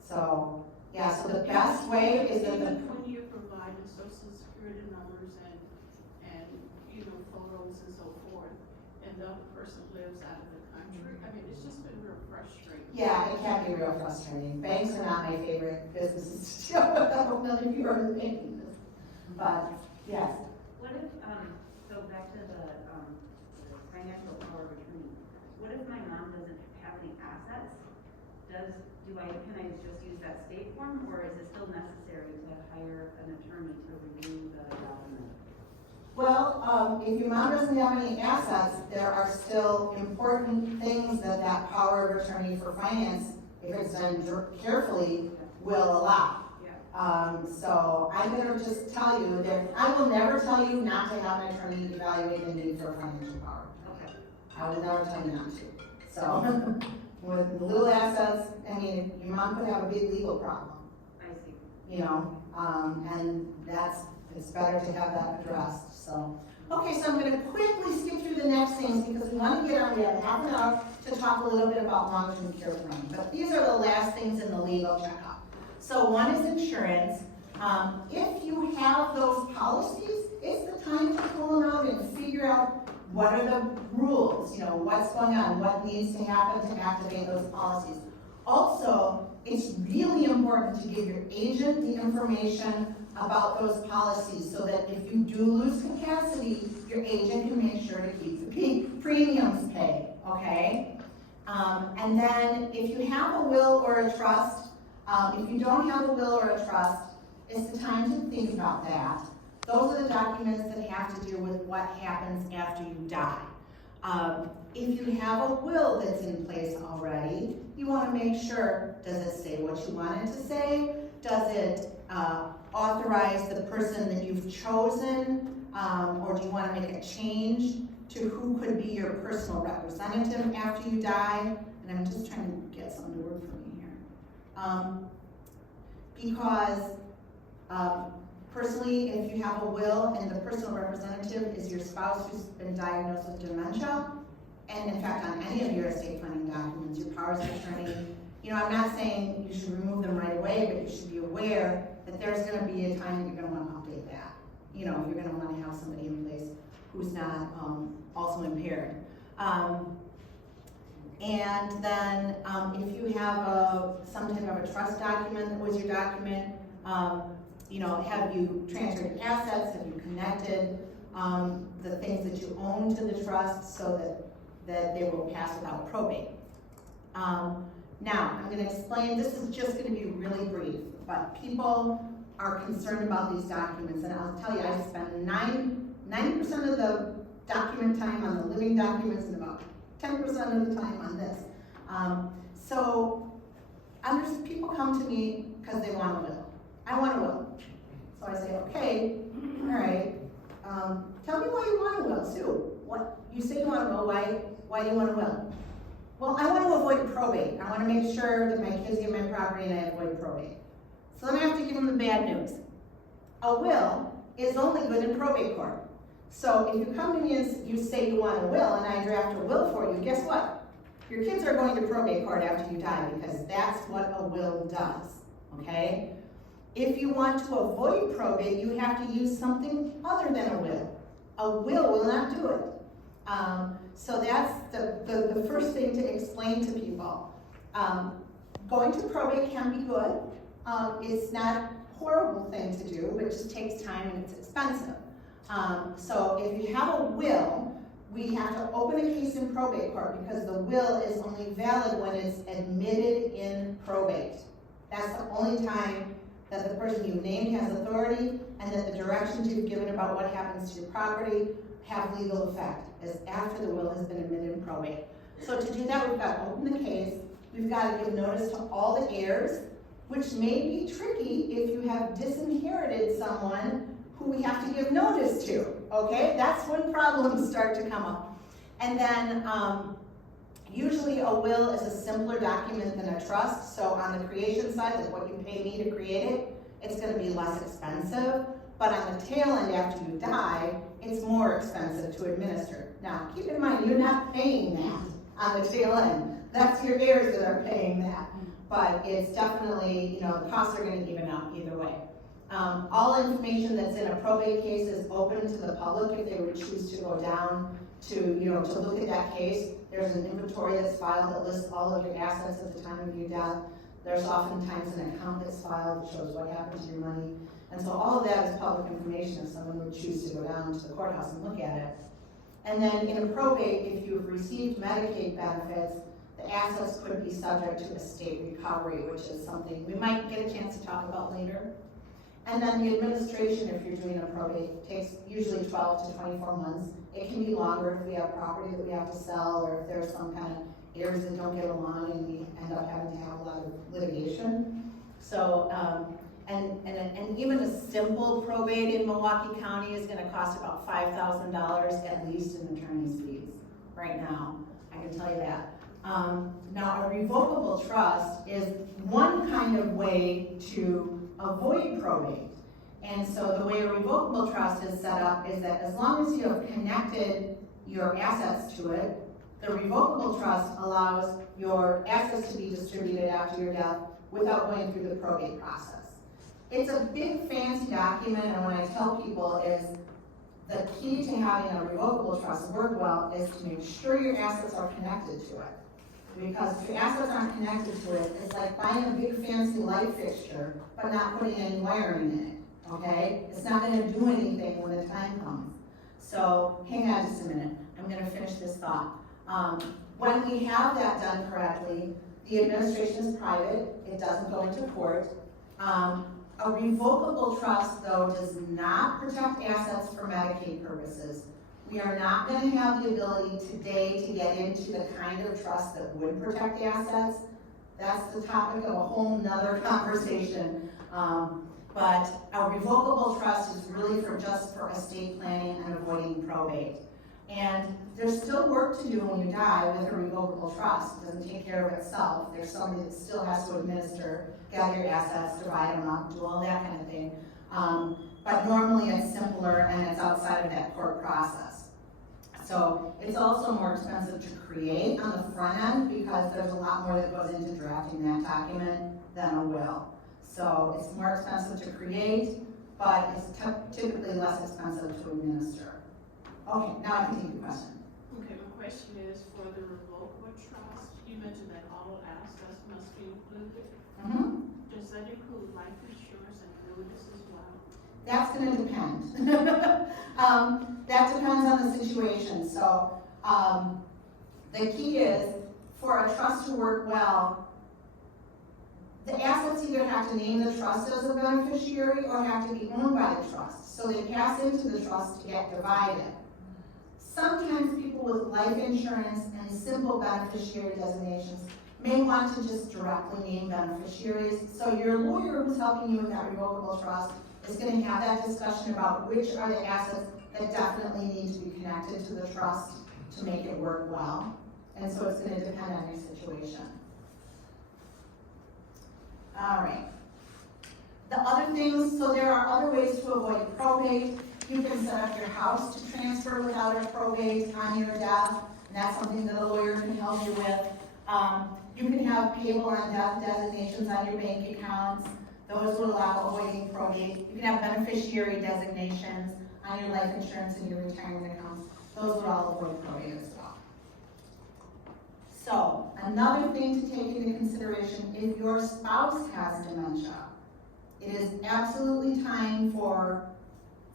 So, yeah, so the best way is that Even when you're providing social security numbers and, you know, photos and so forth, and the other person lives out of the country, I mean, it's just been real frustrating. yeah, it can be real frustrating. Banks are not my favorite businesses to deal with, I don't know if you are making this. But, yes. What if, so back to the financial power of attorney, what if my mom doesn't have any assets? Can I just use that state form, or is it still necessary to hire an attorney to review the document? Well, if your mom doesn't have any assets, there are still important things that power of attorney for finance, if it's done carefully, will allow. Yeah. So I'm gonna just tell you that I will never tell you not to have an attorney evaluate the need for financial power. Okay. I will never tell you not to. So, with little assets, I mean, your mom could have a big legal problem, I see. you know, and it's better to have that addressed, so. Okay, so I'm gonna quickly skip through the next things because we wanna get on, we have half an hour to talk a little bit about long-term care planning, but these are the last things in the legal checkup. So one is insurance. If you have those policies, it's the time to pull them out and figure out what are the rules, you know, what's going on, what needs to happen to activate those policies. Also, it's really important to give your agent the information about those policies so that if you do lose capacity, your agent can make sure to keep the premiums paid, okay? And then if you have a will or a trust, if you don't have a will or a trust, it's the time to think about that. Those are the documents that have to do with what happens after you die. If you have a will that's in place already, you want to make sure, does it say what you want it to say? Does it authorize the person that you've chosen? Or do you want to make a change to who could be your personal representative after you die? And I'm just trying to get something to work for me here. Because personally, if you have a will and the personal representative is your spouse who's been diagnosed with dementia, and in fact on any of your estate planning documents, your powers of attorney, you know, I'm not saying you should remove them right away, but you should be aware that there's gonna be a time that you're gonna wanna update that. You know, you're gonna wanna have somebody in place who's not also impaired. And then if you have some type of a trust document that was your document, you know, have you transferred assets, have you connected the things that you own to the trust so that they will pass without probate. Now, I'm gonna explain, this is just gonna be really brief, but people are concerned about these documents, and I'll tell you, I spend 90% of the document time on the living documents and about 10% of the time on this. People come to me because they want a will. I want a will. So I say, okay, all right, tell me why you want a will, Sue. What, you say you want a will, why do you want a will? Well, I want to avoid probate. I want to make sure that my kids get my property and I avoid probate. So then I have to give them the bad news. A will is only good in probate court. So if you come to me and you say you want a will and I draft a will for you, guess what? Your kids are going to probate court after you die because that's what a will does, okay? If you want to avoid probate, you have to use something other than a will. A will not do it. So that's the first thing to explain to people. Going to probate can be good. It's not a horrible thing to do, but it just takes time and it's expensive. So if you have a will, we have to open a case in probate court because the will is only valid when it's admitted in probate. That's the only time that the person you named has authority and that the directions you've given about what happens to your property have legal effect, is after the will has been admitted in probate. So to do that, we've got to open the case, we've got to give notice to all the heirs, which may be tricky if you have disinherited someone who we have to give notice to, okay? That's when problems start to come up. And then usually a will is a simpler document than a trust, so on the creation side, like what you pay me to create it, it's gonna be less expensive, but on the tail end after you die, it's more expensive to administer. Now, keep in mind, you're not paying that on the tail end. That's your heirs that are paying that. But it's definitely, the costs are gonna even out either way. All information that's in a probate case is open to the public if they would choose to go down to look at that case. There's an inventory that's filed that lists all of your assets at the time of your death. There's oftentimes an account that's filed that shows what happened to your money. And so all of that is public information if someone would choose to go down to the courthouse and look at it. And then in a probate, if you've received Medicaid benefits, the assets could be subject to estate recovery, which is something we might get a chance to talk about later. And then the administration, if you're doing a probate, takes usually 12 to 24 months. It can be longer if we have property that we have to sell, or if there's some kind of heirs that don't get along and we end up having to have a lot of litigation. So, and even a simple probate in Milwaukee County is gonna cost about $5,000 at least in attorney's fees right now. I can tell you that. Now, a revocable trust is one kind of way to avoid probate. And so the way a revocable trust is set up is that as long as you have connected your assets to it, the revocable trust allows your assets to be distributed after your death without going through the probate process. It's a big fancy document, and what I tell people is the key to having a revocable trust work well is to make sure your assets are connected to it. Because if your assets aren't connected to it, it's like buying a big fancy light fixture, but not putting any wiring in it, okay? It's not gonna do anything when the time comes. So hang on just a minute, I'm gonna finish this thought. When we have that done correctly, the administration is private, it doesn't go into court. A revocable trust, though, does not protect assets for Medicaid purposes. We are not going to have the ability today to get into the kind of trust that would protect assets. That's the topic of a whole nother conversation. But a revocable trust is really just for estate planning and avoiding probate. And there's still work to do when you die with a revocable trust. It doesn't take care of itself. There's somebody that still has to administer, gather your assets, divide them up, do all that kind of thing. But normally it's simpler and it's outside of that court process. So it's also more expensive to create on the front end because there's a lot more that goes into drafting that document than a will. So it's more expensive to create, but it's typically less expensive to administer. Okay, now I can take your question. Okay, my question is for the revocable trust, you mentioned that all assets must be included. Does that include life insurance and annuities as well? That's gonna depend. That depends on the situation. So, the key is, for a trust to work well, the assets either have to name the trust as a beneficiary or have to be owned by the trust. So they pass into the trust to get divided. Sometimes people with life insurance and simple beneficiary designations may want to just directly name beneficiaries. So your lawyer who's helping you with that revocable trust is going to have that discussion about which are the assets that definitely need to be connected to the trust to make it work well. And so it's going to depend on your situation. All right. The other things, so there are other ways to avoid probate. You can set up your house to transfer without a probate on your death, and that's something that a lawyer can help you with. You can have payable on death designations on your bank accounts. Those will allow avoiding probate. You can have beneficiary designations on your life insurance and your retirement accounts. Those would all avoid probate as well. So, another thing to take into consideration, if your spouse has dementia, it is absolutely time for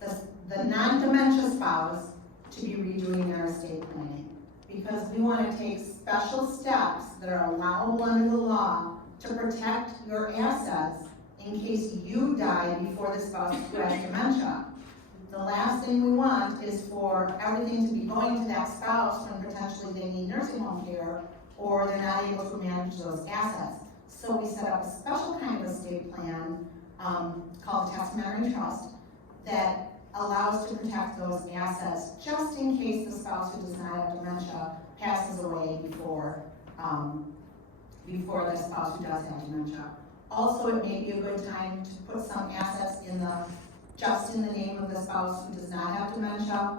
the non-dementia spouse to be redoing their estate planning. Because we want to take special steps that are allowable under the law to protect your assets in case you die before the spouse has dementia. The last thing we want is for everything to be going to that spouse when potentially they need nursing home care or they're not able to manage those assets. So we set up a special kind of estate plan called testamentary trust that allows to protect those assets just in case the spouse who does not have dementia passes away before the spouse who does have dementia. Also, it may be a good time to put some assets just in the name of the spouse who does not have dementia.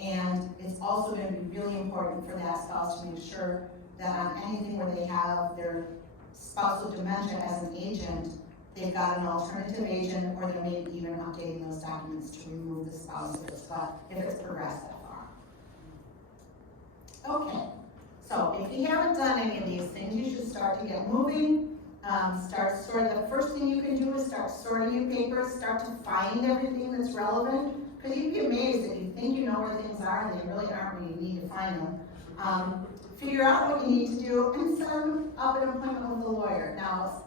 And it's also going to be really important for that spouse to make sure that on anything where they have their spousal dementia as an agent, they've got an alternative agent, or they're maybe even updating those documents to remove the spouse if it's progressed that far. Okay, so if you haven't done any of these things, you should start to get moving. Start sorting. The first thing you can do is start sorting your papers, start to find everything that's relevant, because you'd be amazed that you think you know where things are and they really aren't where you need to find them. Figure out what you need to do and set up an appointment with a lawyer. Now,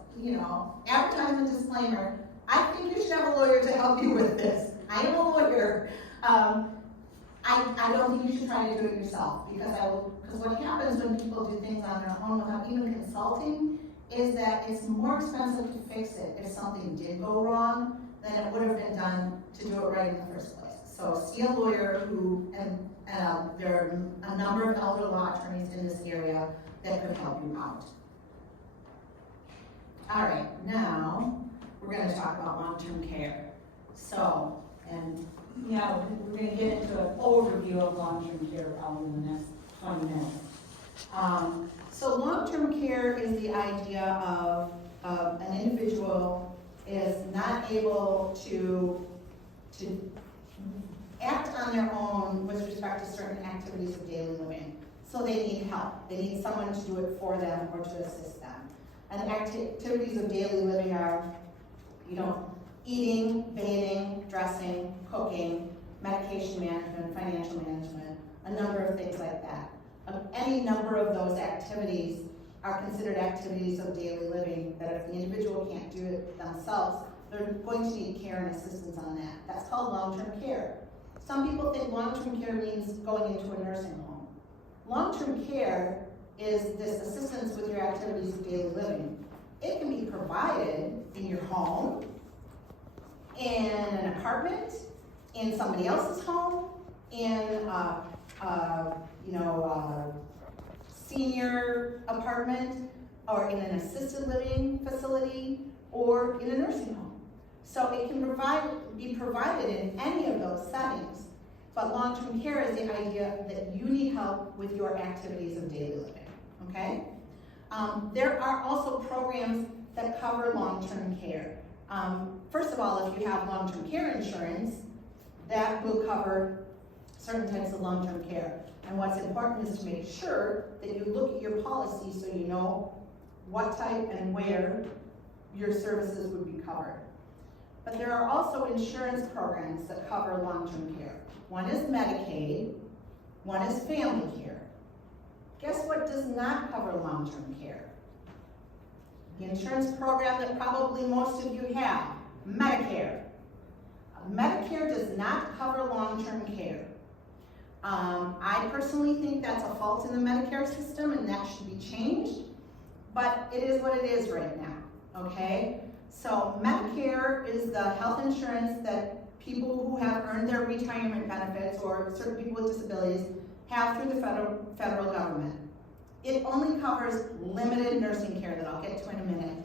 advertisement disclaimer, I think you should have a lawyer to help you with this. I am a lawyer. I don't think you should try to do it yourself, because what happens when people do things on their own without even consulting is that it's more expensive to fix it if something did go wrong than it would have been done to do it right in the first place. So see a lawyer and there are a number of elder law attorneys in this area that could help you out. All right, now we're going to talk about long-term care. So, we're going to get into an overview of long-term care probably in the next 20 minutes. So long-term care is the idea of an individual is not able to act on their own with respect to certain activities of daily living. So they need help. They need someone to do it for them or to assist them. And activities of daily living are, eating, bathing, dressing, cooking, medication management, financial management, a number of things like that. Any number of those activities are considered activities of daily living that if the individual can't do it themselves, they're going to need care and assistance on that. That's called long-term care. Some people think long-term care means going into a nursing home. Long-term care is this assistance with your activities of daily living. It can be provided in your home, in an apartment, in somebody else's home, in senior apartment, or in an assisted living facility, or in a nursing home. So it can be provided in any of those settings, but long-term care is the idea that you need help with your activities of daily living, okay? There are also programs that cover long-term care. First of all, if you have long-term care insurance, that will cover certain types of long-term care. And what's important is to make sure that you look at your policy so you know what type and where your services would be covered. But there are also insurance programs that cover long-term care. One is Medicaid, one is family care. Guess what does not cover long-term care? The insurance program that probably most of you have, Medicare. Medicare does not cover long-term care. I personally think that's a fault in the Medicare system and that should be changed, but it is what it is right now, okay? So Medicare is the health insurance that people who have earned their retirement benefits or certain people with disabilities have through the federal government. It only covers limited nursing care that I'll get to in a minute.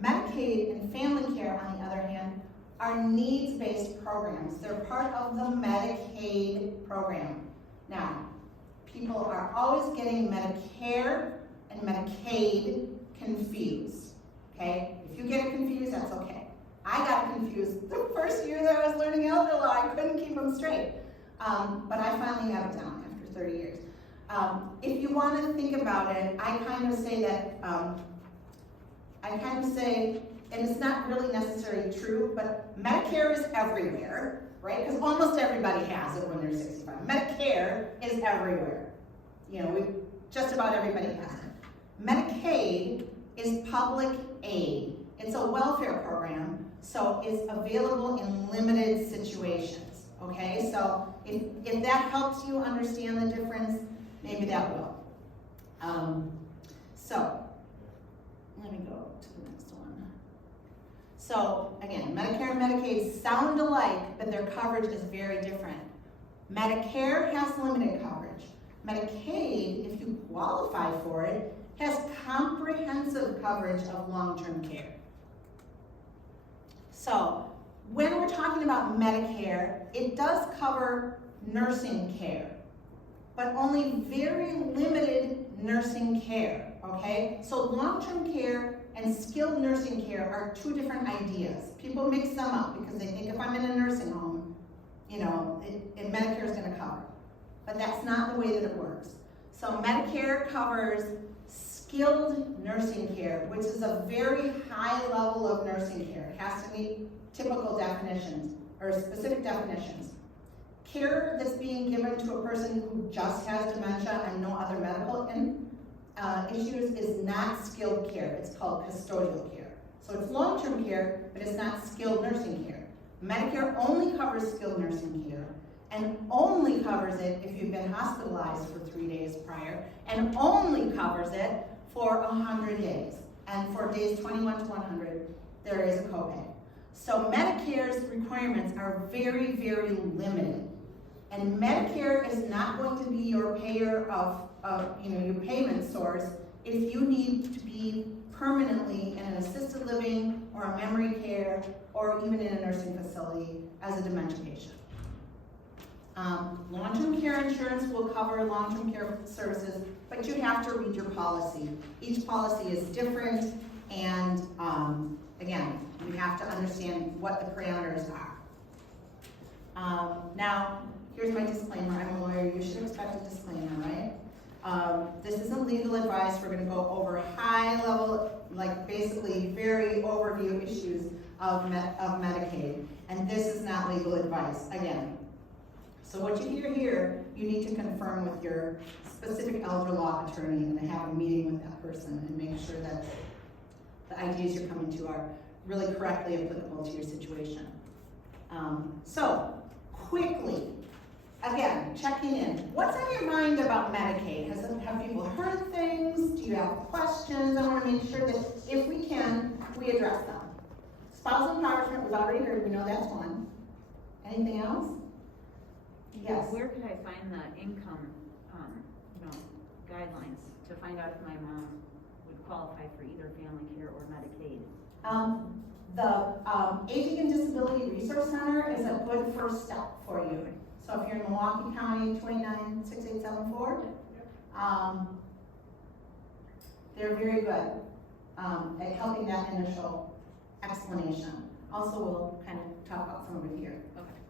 Medicaid and family care, on the other hand, are needs-based programs. They're part of the Medicaid program. Now, people are always getting Medicare and Medicaid confused, okay? If you get it confused, that's okay. I got confused the first year that I was learning elder law. I couldn't keep them straight. But I finally have it down after 30 years. If you want to think about it, I kind of say that, and it's not really necessarily true, but Medicare is everywhere, right? Because almost everybody has it when they're 65. Medicare is everywhere. You know, just about everybody has it. Medicaid is public aid. It's a welfare program, so it's available in limited situations, okay? So if that helps you understand the difference, maybe that will. So, let me go to the next one. So, again, Medicare and Medicaid sound alike, but their coverage is very different. Medicare has limited coverage. Medicaid, if you qualify for it, has comprehensive coverage of long-term care. So, when we're talking about Medicare, it does cover nursing care, but only very limited nursing care, okay? So long-term care and skilled nursing care are two different ideas. People mix them up because they think if I'm in a nursing home, you know, Medicare is gonna cover. But that's not the way that it works. So Medicare covers skilled nursing care, which is a very high level of nursing care. It has to meet typical definitions, or specific definitions. Care that's being given to a person who just has dementia and no other medical issues is not skilled care. It's called custodial care. So it's long-term care, but it's not skilled nursing care. Medicare only covers skilled nursing care, and only covers it if you've been hospitalized for 3 days prior, and only covers it for 100 days. And for days 21 to 100, there is a copay. So Medicare's requirements are very, very limited. And Medicare is not going to be your payer of your payment source if you need to be permanently in an assisted living or a memory care or even in a nursing facility as a dementia patient. Long-term care insurance will cover long-term care services, but you have to read your policy. Each policy is different, and again, you have to understand what the parameters are. Now, here's my disclaimer. I'm a lawyer. You should expect a disclaimer, right? This isn't legal advice. We're going to go over high level, like basically very overview issues of Medicaid. And this is not legal advice, again. So what you hear here, you need to confirm with your specific elder law attorney and have a meeting with that person and make sure that the ideas you're coming to are really correctly applicable to your situation. So, quickly, again, checking in. What's on your mind about Medicaid? Have people heard things? Do you have questions? I want to make sure that if we can, we address them. Spousal empowerment, we've already heard, we know that's one. Anything else? Yes. Where could I find the income, guidelines to find out if my mom would qualify for either family care or Medicaid? The Aging and Disability Resource Center is a good first step for you. So if you're in Milwaukee County, 296874, they're very good at helping that initial explanation. Also, we'll kind of talk about some of it here. Okay.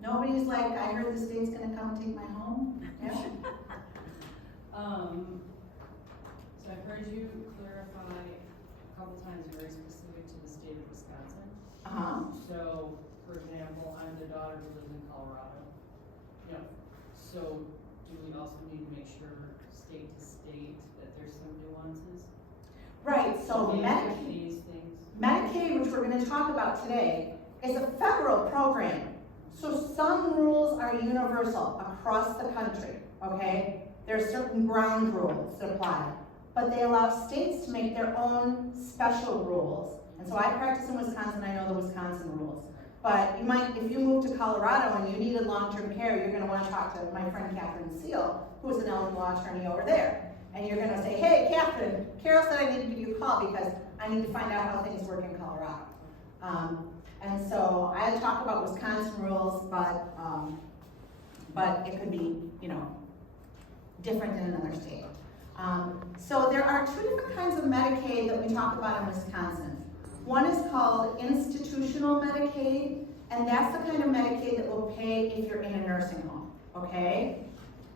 Nobody's like, I heard the state's gonna come take my home. Yeah. So I've heard you clarify a couple times very specific to the state of Wisconsin. So, for example, I'm the daughter who lives in Colorado. Yeah. So, do we also need to make sure state to state that there's some nuances? Right, so These things. Medicaid, which we're gonna talk about today, is a federal program. So some rules are universal across the country, okay? There are certain ground rules that apply, but they allow states to make their own special rules. And so I practice in Wisconsin, I know the Wisconsin rules. But you might, if you move to Colorado and you needed long-term care, you're gonna wanna talk to my friend Catherine Seal, who's an elder law attorney over there. And you're gonna say, hey, Catherine, Carol said I need to give you a call because I need to find out how things work in Colorado. And so I talk about Wisconsin rules, but it could be, different in another state. So there are two different kinds of Medicaid that we talk about in Wisconsin. One is called institutional Medicaid, and that's the kind of Medicaid that will pay if you're in a nursing home, okay?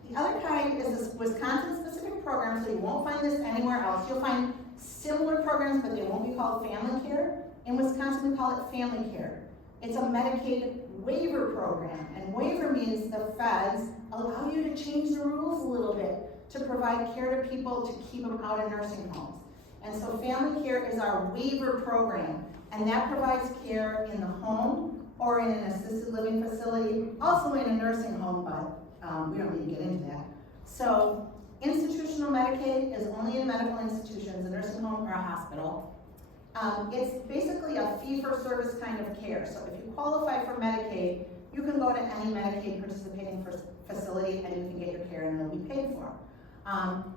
The other kind is this Wisconsin-specific program, so you won't find this anywhere else. You'll find similar programs, but they won't be called family care. In Wisconsin, we call it family care. It's a Medicaid waiver program. And waiver means the feds allow you to change the rules a little bit to provide care to people to keep them out of nursing homes. And so family care is our waiver program, and that provides care in the home or in an assisted living facility, also in a nursing home, but we don't need to get into that. So institutional Medicaid is only in medical institutions, a nursing home or a hospital. It's basically a fee-for-service kind of care. So if you qualify for Medicaid, you can go to any Medicaid participating facility and you can get your care and it'll be paid for.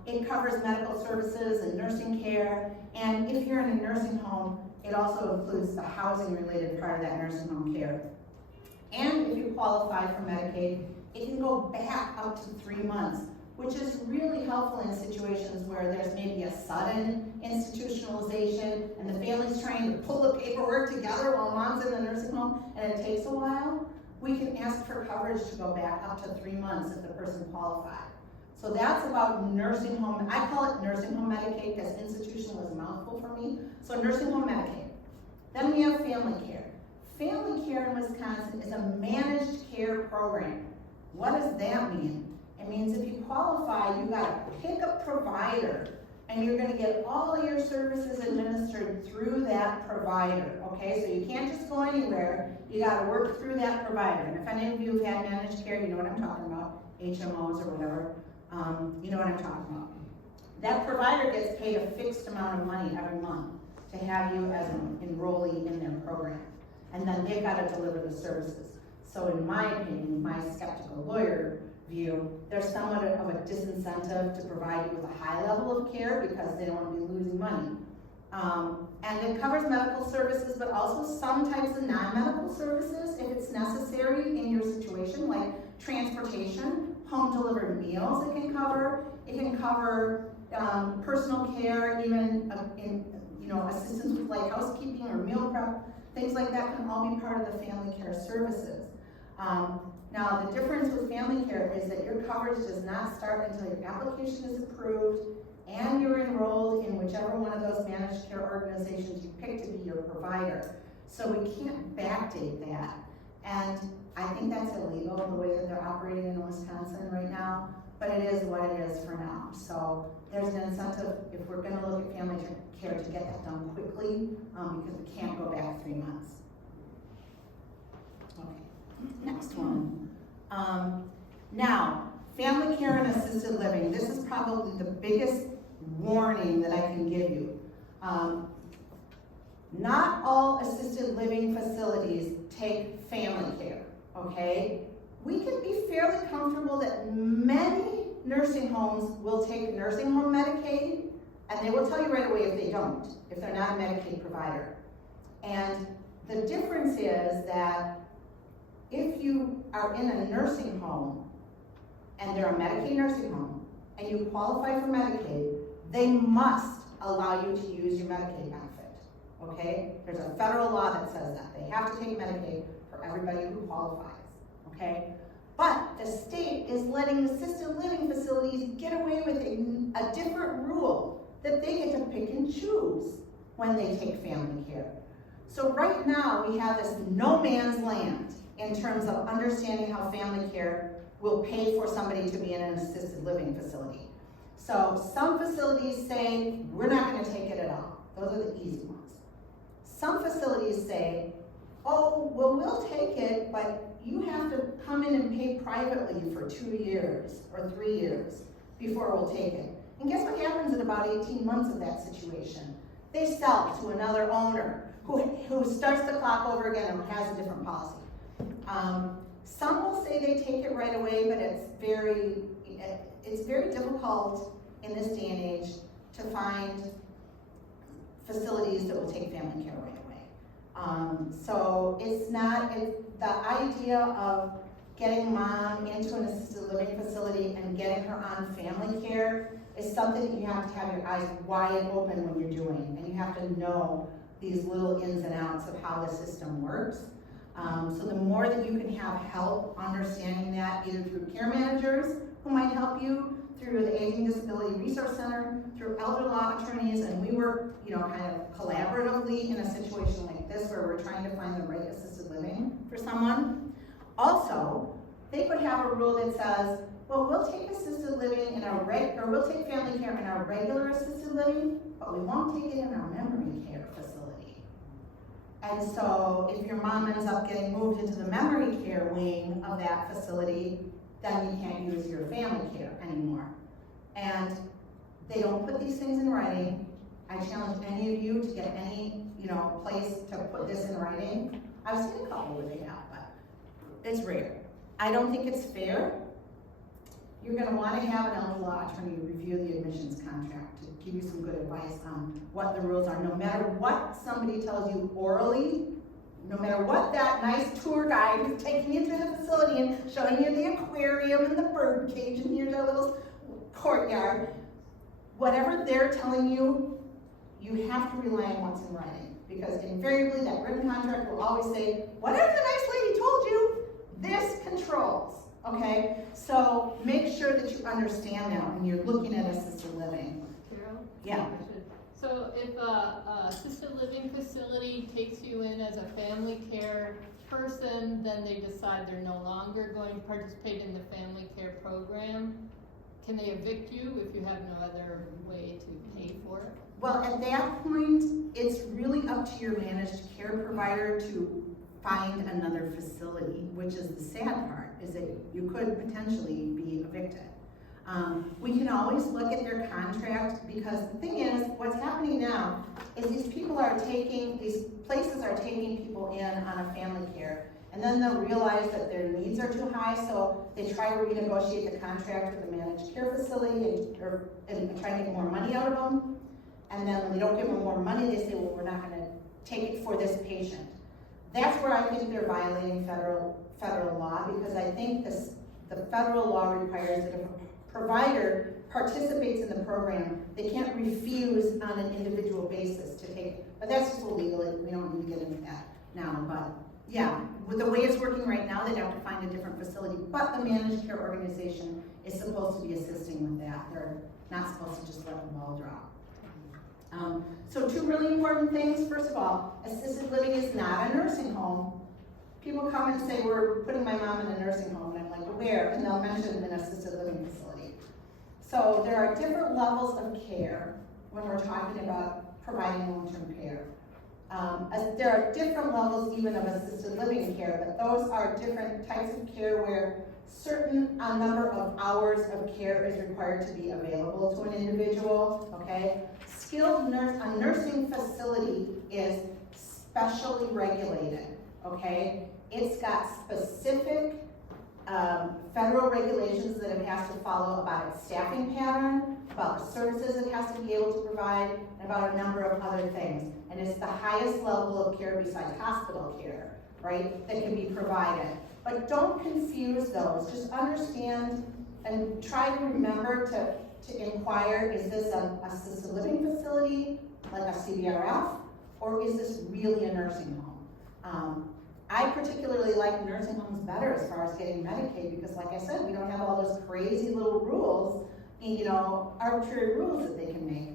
It covers medical services and nursing care, and if you're in a nursing home, it also includes the housing-related part of that nursing home care. And if you qualify for Medicaid, it can go back up to 3 months, which is really helpful in situations where there's maybe a sudden institutionalization and the family's trying to pull the paperwork together while mom's in the nursing home and it takes a while. We can ask for coverage to go back up to 3 months if the person qualified. So that's about nursing home. I call it nursing home Medicaid because institutional is a mouthful for me. So nursing home Medicaid. Then we have family care. Family care in Wisconsin is a managed care program. What does that mean? It means if you qualify, you gotta pick a provider and you're gonna get all your services administered through that provider, okay? So you can't just go anywhere, you gotta work through that provider. And if any of you have had managed care, you know what I'm talking about, HMOs or whatever, you know what I'm talking about. That provider gets paid a fixed amount of money every month to have you as an enrollee in their program. And then they've gotta deliver the services. So in my opinion, my skeptical lawyer view, there's somewhat of a disincentive to provide you with a high level of care because they don't want to be losing money. And it covers medical services, but also some types of non-medical services if it's necessary in your situation, like transportation, home delivered meals it can cover. It can cover personal care, even assistance with like housekeeping or meal prep. Things like that can all be part of the family care services. Now, the difference with family care is that your coverage does not start until your application is approved and you're enrolled in whichever one of those managed care organizations you pick to be your provider. So we can't backdate that. And I think that's illegal, the way that they're operating in Wisconsin right now, but it is what it is for now. So there's an incentive, if we're gonna look at family care, to get that done quickly, because we can't go back 3 months. Okay, next one. Now, family care and assisted living. This is probably the biggest warning that I can give you. Not all assisted living facilities take family care, okay? We can be fairly comfortable that many nursing homes will take nursing home Medicaid, and they will tell you right away if they don't, if they're not a Medicaid provider. And the difference is that if you are in a nursing home and they're a Medicaid nursing home and you qualify for Medicaid, they must allow you to use your Medicaid benefit, okay? There's a federal law that says that. They have to take Medicaid for everybody who qualifies, okay? But the state is letting assisted living facilities get away with a different rule that they get to pick and choose when they take family care. So right now we have this no man's land in terms of understanding how family care will pay for somebody to be in an assisted living facility. So some facilities say, we're not gonna take it at all. Those are the easy ones. Some facilities say, oh, well, we'll take it, but you have to come in and pay privately for 2 years or 3 years before we'll take it. And guess what happens in about 18 months of that situation? They sell to another owner who starts the clock over again and has a different policy. Some will say they take it right away, but it's very difficult in this day and age to find facilities that will take family care right away. So the idea of getting mom into an assisted living facility and getting her on family care is something that you have to have your eyes wide open when you're doing, and you have to know these little ins and outs of how the system works. So the more that you can have help understanding that, either through care managers who might help you, through the Aging Disability Resource Center, through elder law attorneys, and we work, kind of collaboratively in a situation like this where we're trying to find the right assisted living for someone. Also, they could have a rule that says, well, we'll take assisted living in our or we'll take family care in our regular assisted living, but we won't take it in our memory care facility. And so if your mom ends up getting moved into the memory care wing of that facility, then you can't use your family care anymore. And they don't put these things in writing. I challenge any of you to get any, place to put this in writing. I've seen a couple where they have, but it's rare. I don't think it's fair. You're gonna wanna have an elder law attorney review the admissions contract to give you some good advice on what the rules are. No matter what somebody tells you orally, no matter what that nice tour guide who's taking you through the facility and showing you the aquarium and the bird cage and here's our little courtyard, whatever they're telling you, you have to rely on what's in writing. Because invariably that written contract will always say, whatever the nice lady told you, this controls, okay? So make sure that you understand that when you're looking at assisted living. Carol? Yeah. So if a assisted living facility takes you in as a family care person, then they decide they're no longer going to participate in the family care program, can they evict you if you have no other way to pay for it? Well, at that point, it's really up to your managed care provider to find another facility, which is the sad part, is that you could potentially be evicted. We can always look at their contract, because the thing is, what's happening now is these places are taking people in on a family care, and then they'll realize that their needs are too high, so they try to renegotiate the contract with the managed care facility and try to get more money out of them. And then when they don't give them more money, they say, well, we're not gonna take it for this patient. That's where I think they're violating federal law, because I think the federal law requires that if a provider participates in the program, they can't refuse on an individual basis to take it. But that's just illegal, we don't need to get into that now, but yeah, with the way it's working right now, they'd have to find a different facility, but the managed care organization is supposed to be assisting with that. They're not supposed to just let the ball drop. So two really important things. First of all, assisted living is not a nursing home. People come and say, we're putting my mom in a nursing home, and I'm like, where? And they'll mention an assisted living facility. So there are different levels of care when we're talking about providing long-term care. There are different levels even of assisted living care, but those are different types of care where certain number of hours of care is required to be available to an individual, okay? A nursing facility is specially regulated, okay? It's got specific federal regulations that it has to follow about its staffing pattern, about the services it has to be able to provide, and about a number of other things. And it's the highest level of care besides hospital care, right, that can be provided. But don't confuse those. Just understand and try to remember to inquire, is this an assisted living facility, like a CBRF, or is this really a nursing home? I particularly like nursing homes better as far as getting Medicaid, because like I said, we don't have all those crazy little rules, arbitrary rules that they can make.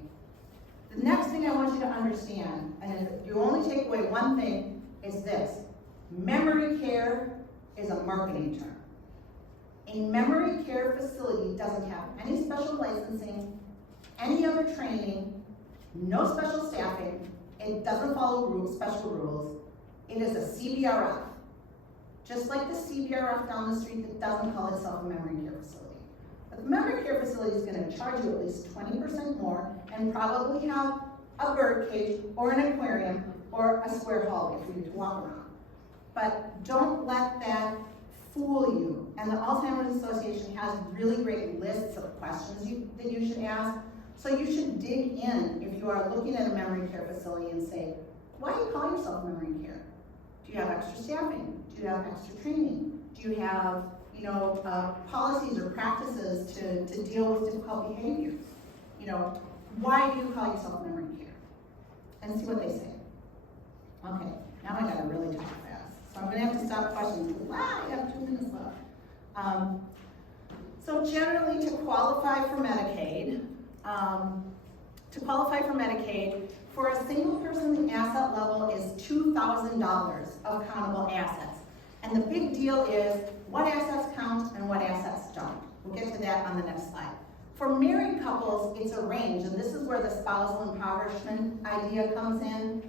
The next thing I want you to understand, and if you only take away one thing, is this: memory care is a marketing term. A memory care facility doesn't have any special licensing, any other training, no special staffing, it doesn't follow special rules. It is a CBRF, just like the CBRF down the street that doesn't call itself a memory care facility. But the memory care facility is going to charge you at least 20% more and probably have a bird cage or an aquarium or a square hallway for you to walk around. But don't let that fool you. And the Alzheimer's Association has really great lists of questions that you should ask. So you should dig in if you are looking at a memory care facility and say, why do you call yourself memory care? Do you have extra staffing? Do you have extra training? Do you have, policies or practices to deal with difficult behaviors? Why do you call yourself memory care? And see what they say. Okay, now I gotta really talk fast. So I'm gonna have to stop questions. I have 2 minutes left. So generally, to qualify for Medicaid, for a single person, the asset level is $2,000 of countable assets. And And the big deal is what assets count and what assets don't. We'll get to that on the next slide. For married couples, it's a range, and this is where the spousal impoverishment idea comes in.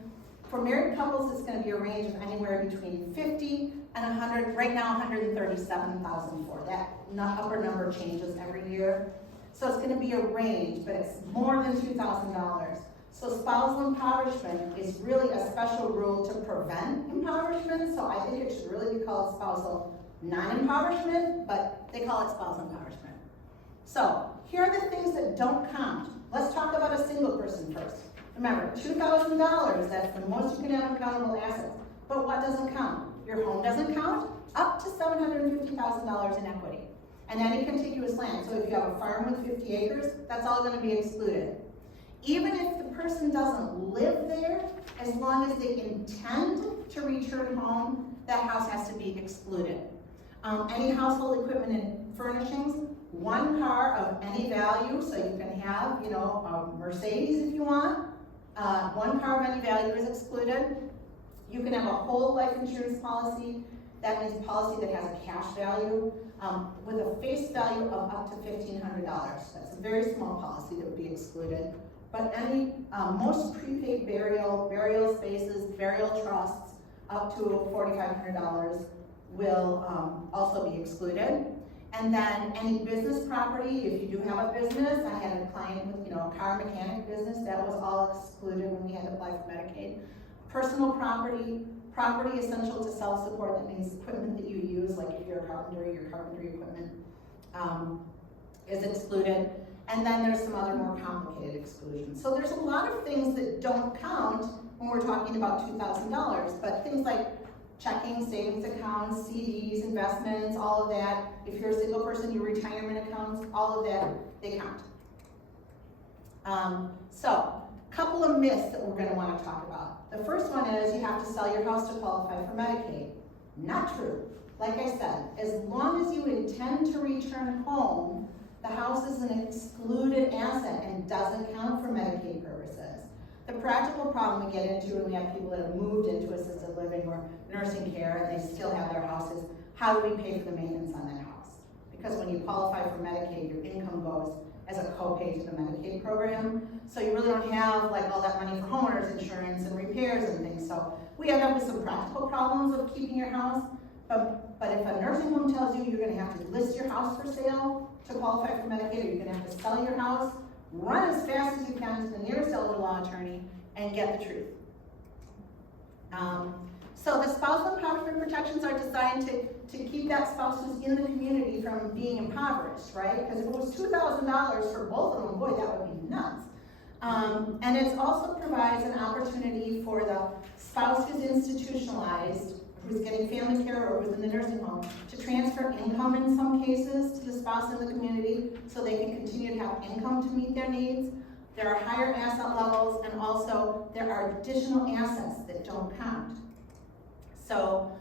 For married couples, it's gonna be a range of anywhere between 50 and 100, right now 137,000 for that. Upper number changes every year. So it's gonna be a range, but it's more than $2,000. So spousal impoverishment is really a special rule to prevent impoverishment, so I think it should really be called spousal non-impoverishment, but they call it spousal impoverishment. So, here are the things that don't count. Let's talk about a single person first. Remember, $2,000, that's the most you can have in countable assets. But what doesn't count? Your home doesn't count, up to $750,000 in equity. And any contiguous land, so if you have a farm with 50 acres, that's all gonna be excluded. Even if the person doesn't live there, as long as they intend to return home, that house has to be excluded. Any household equipment and furnishings, one car of any value, so you can have, a Mercedes if you want. One car of any value is excluded. You can have a whole life insurance policy. That means a policy that has a cash value with a face value of up to $1,500. That's a very small policy that would be excluded. But any, most prepaid burial spaces, burial trusts, up to $4,500 will also be excluded. And then any business property, if you do have a business, I had a client with, a car mechanic business, that was all excluded when we had to apply for Medicaid. Personal property essential to self-support, that means equipment that you use, like if you're a carpenter, your carpentry equipment is excluded. And then there's some other more complicated exclusions. So there's a lot of things that don't count when we're talking about $2,000, but things like checking, savings accounts, CDs, investments, all of that. If you're a single person, your retirement accounts, all of that, they count. So, a couple of myths that we're gonna wanna talk about. The first one is you have to sell your house to qualify for Medicaid. Not true. Like I said, as long as you intend to return home, the house is an excluded asset and doesn't count for Medicaid purposes. The practical problem we get into when we have people that have moved into assisted living or nursing care and they still have their houses, how do we pay for the maintenance on that house? Because when you qualify for Medicaid, your income goes as a copay to the Medicaid program. So you really don't have like all that money for homeowners insurance and repairs and things. So we end up with some practical problems of keeping your house. But if a nursing home tells you you're gonna have to list your house for sale to qualify for Medicaid, or you're gonna have to sell your house, run as fast as you can to the nearest elder law attorney and get the truth. So the spousal impoverishment protections are designed to keep that spouse who's in the community from being impoverished, right? Because if it was $2,000 for both of them, boy, that would be nuts. And it also provides an opportunity for the spouse who's institutionalized, who's getting family care or who's in the nursing home, to transfer income in some cases to the spouse in the community so they can continue to have income to meet their needs. There are higher asset levels, and also there are additional assets that don't count. So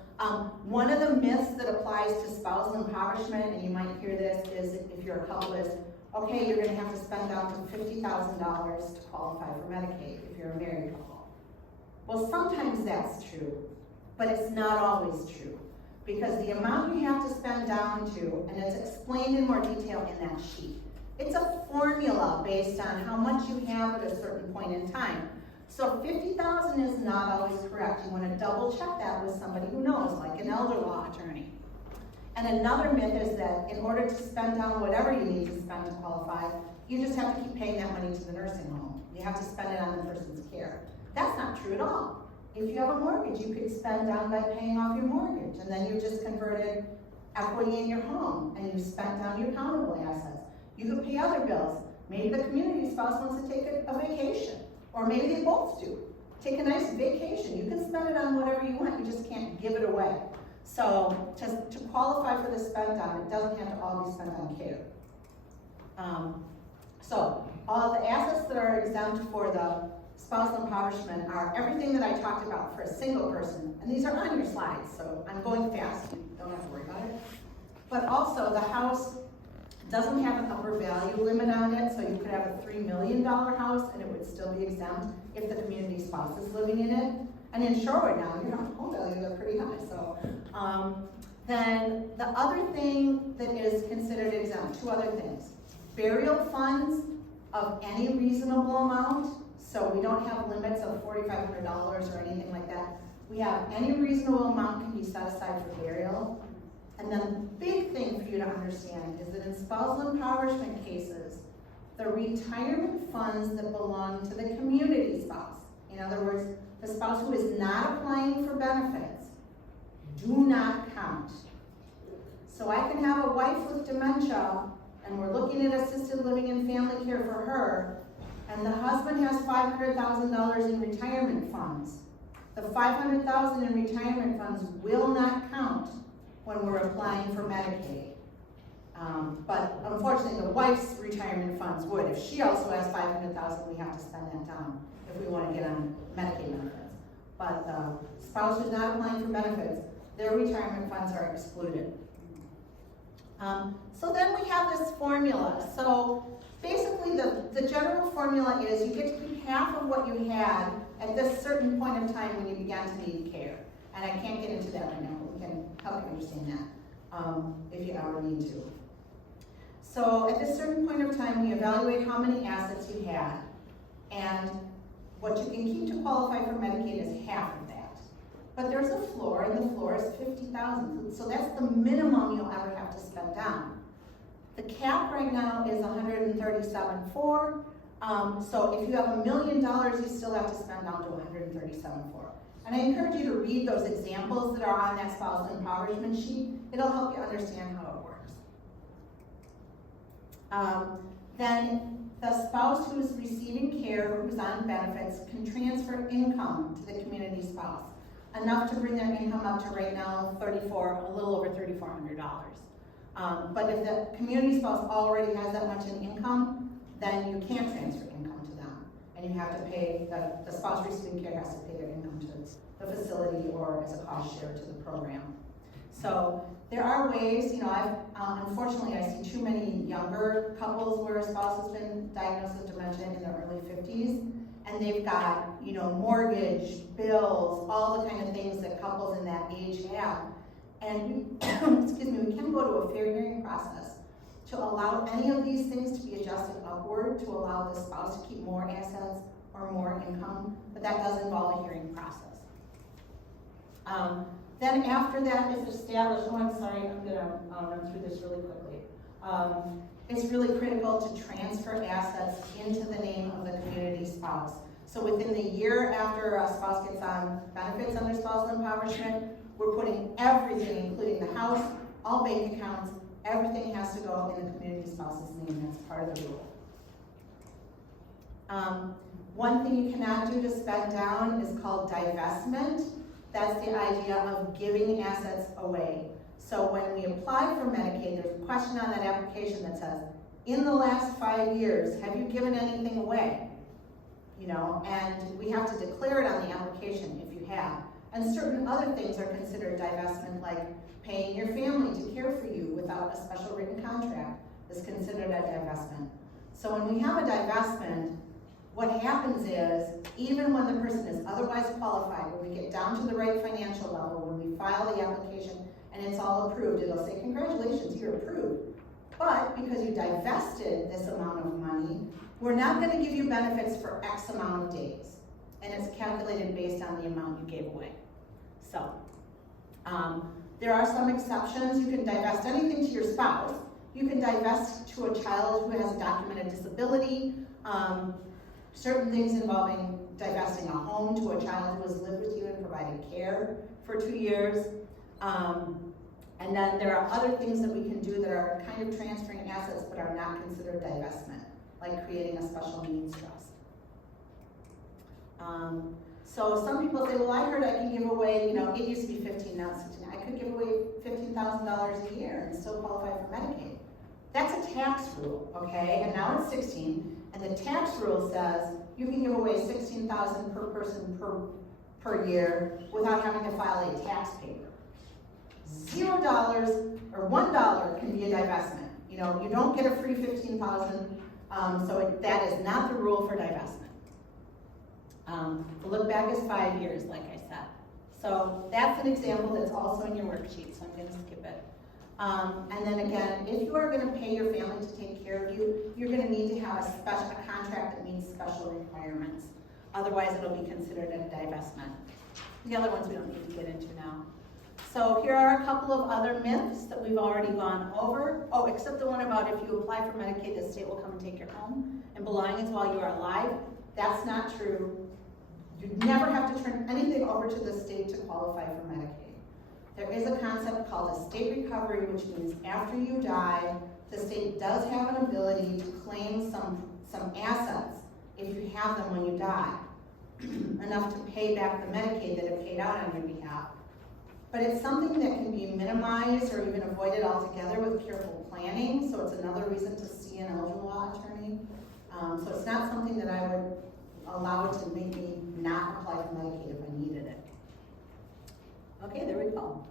one of the myths that applies to spousal impoverishment, and you might hear this, is if you're a couple is, okay, you're gonna have to spend down to $50,000 to qualify for Medicaid if you're a married couple. Well, sometimes that's true, but it's not always true. Because the amount you have to spend down to, and it's explained in more detail in that sheet, it's a formula based on how much you have at a certain point in time. So $50,000 is not always correct. You want to double check that with somebody who knows, like an elder law attorney. And another myth is that in order to spend down whatever you need to spend to qualify, you just have to keep paying that money to the nursing home. You have to spend it on the person's care. That's not true at all. If you have a mortgage, you could spend down by paying off your mortgage, and then you've just converted equity in your home, and you've spent down your countable assets. You could pay other bills. Maybe the community spouse wants to take a vacation, or maybe they both do. Take a nice vacation. You can spend it on whatever you want, you just can't give it away. So to qualify for the spend down, it doesn't have to all be spent on care. So all the assets that are exempt for the spousal impoverishment are everything that I talked about for a single person, and these are on your slides, so I'm going fast, you don't have to worry about it. But also, the house doesn't have an upper value limit on it, so you could have a $3 million house and it would still be exempt if the community spouse is living in it. And in Shorewood now, home values are pretty high, so. Then the other thing that is considered exempt, two other things. Burial funds of any reasonable amount, so we don't have limits of $4,500 or anything like that. We have any reasonable amount can be set aside for burial. And then the big thing for you to understand is that in spousal empowerment cases, the retirement funds that belong to the community spouse, in other words, the spouse who is not applying for benefits, do not count. So I can have a wife with dementia, and we're looking at assisted living and family care for her, and the husband has $500,000 in retirement funds. The $500,000 in retirement funds will not count when we're applying for Medicaid. But unfortunately, the wife's retirement funds would. If she also has $500,000, we have to spend that down if we want to get on Medicaid benefits. But the spouse who's not applying for benefits, their retirement funds are excluded. So then we have this formula. So basically the general formula is you get to keep half of what you had at this certain point of time when you began to need care. And I can't get into that right now, but we can help you understand that if you ever need to. So at this certain point of time, we evaluate how many assets you had, and what you can keep to qualify for Medicaid is half of that. But there's a floor, and the floor is $50,000. So that's the minimum you'll ever have to spend down. The cap right now is $137,400. So if you have $1 million, you still have to spend down to $137,400. And I encourage you to read those examples that are on that spousal empowerment sheet. It'll help you understand how it works. Then the spouse who's receiving care, who's on benefits, can transfer income to the community spouse, enough to bring their income up to right now a little over $3,400. But if the community spouse already has that much in income, then you can't transfer income to them. And you have to pay, the spouse receiving care has to pay their income to the facility or as a cost share to the program. So there are ways, unfortunately I see too many younger couples where a spouse has been diagnosed with dementia in their early 50s, and they've got, mortgage, bills, all the kind of things that couples in that age have. And we can go to a fair hearing process to allow any of these things to be adjusted upward to allow the spouse to keep more assets or more income, but that does involve a hearing process. Then after that is established, I'm sorry, I'm gonna run through this really quickly. It's really critical to transfer assets into the name of the community spouse. So within the year after a spouse gets on benefits under spousal empowerment, we're putting everything, including the house, all bank accounts, everything has to go in the community spouse's name. That's part of the rule. One thing you cannot do to spend down is called divestment. That's the idea of giving assets away. So when we apply for Medicaid, there's a question on that application that says, in the last 5 years, have you given anything away? And we have to declare it on the application if you have. And certain other things are considered divestment, like paying your family to care for you without a special written contract is considered a divestment. So when we have a divestment, what happens is, even when the person is otherwise qualified, when we get down to the right financial level, when we file the application and it's all approved, it'll say, congratulations, you're approved. But because you divested this amount of money, we're not going to give you benefits for X amount of days. And it's calculated based on the amount you gave away. So, there are some exceptions. You can divest anything to your spouse. You can divest to a child who has a documented disability. Certain things involving divesting a home to a child who has lived with you and provided care for 2 years. And then there are other things that we can do that are kind of transferring assets but are not considered divestment, like creating a special needs trust. So some people say, well, I heard I can give away, it used to be 15, now it's 16. I could give away $15,000 a year and still qualify for Medicaid. That's a tax rule, okay? And now it's 16, and the tax rule says you can give away $16,000 per person per year without having to file a tax paper. $0 or $1 can be a divestment. You don't get a free $15,000, so that is not the rule for divestment. The look back is 5 years, like I said. So that's an example that's also in your worksheet, so I'm gonna skip it. And then again, if you are gonna pay your family to take care of you, you're gonna need to have a contract that meets special requirements. Otherwise, it'll be considered a divestment. The other ones we don't need to get into now. So here are a couple of other myths that we've already gone over. Oh, except the one about if you apply for Medicaid, the state will come and take your home and belongings while you are alive. That's not true. You never have to turn anything over to the state to qualify for Medicaid. There is a concept called a state recovery, which means after you die, the state does have an ability to claim some assets if you have them when you die, enough to pay back the Medicaid that it paid out on your behalf. But it's something that can be minimized or even avoided altogether with careful planning, so it's another reason to see an elder law attorney. So it's not something that I would allow it to make me not apply for Medicaid if I needed it. Okay, there we go.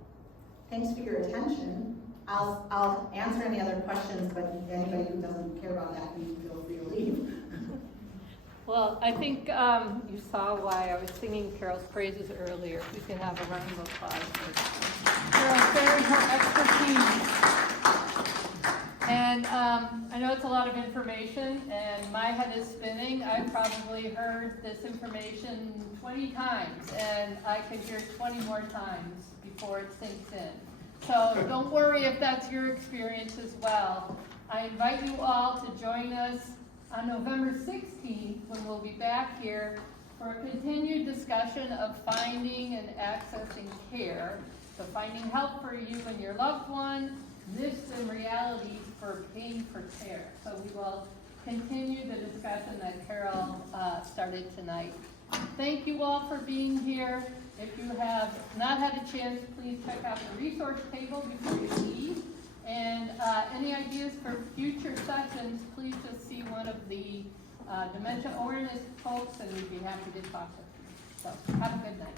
Thanks for your attention. I'll answer any other questions, but anybody who doesn't care about that, you feel free to leave. Well, I think you saw why I was singing Carol's praises earlier. We could have a round of applause for Carol sharing her expertise. And I know it's a lot of information, and my head is spinning. I've probably heard this information 20 times, and I could hear 20 more times before it sinks in. So don't worry if that's your experience as well. I invite you all to join us on November 16th, when we'll be back here for a continued discussion of finding and accessing care. So finding help for you and your loved one, myths and realities for paying for care. So we will continue the discussion that Carol started tonight. Thank you all for being here. If you have not had a chance, please check out the resource table before you leave. And any ideas for future sessions, please just see one of the dementia awareness folks, and we'd be happy to talk with you. So have a good night.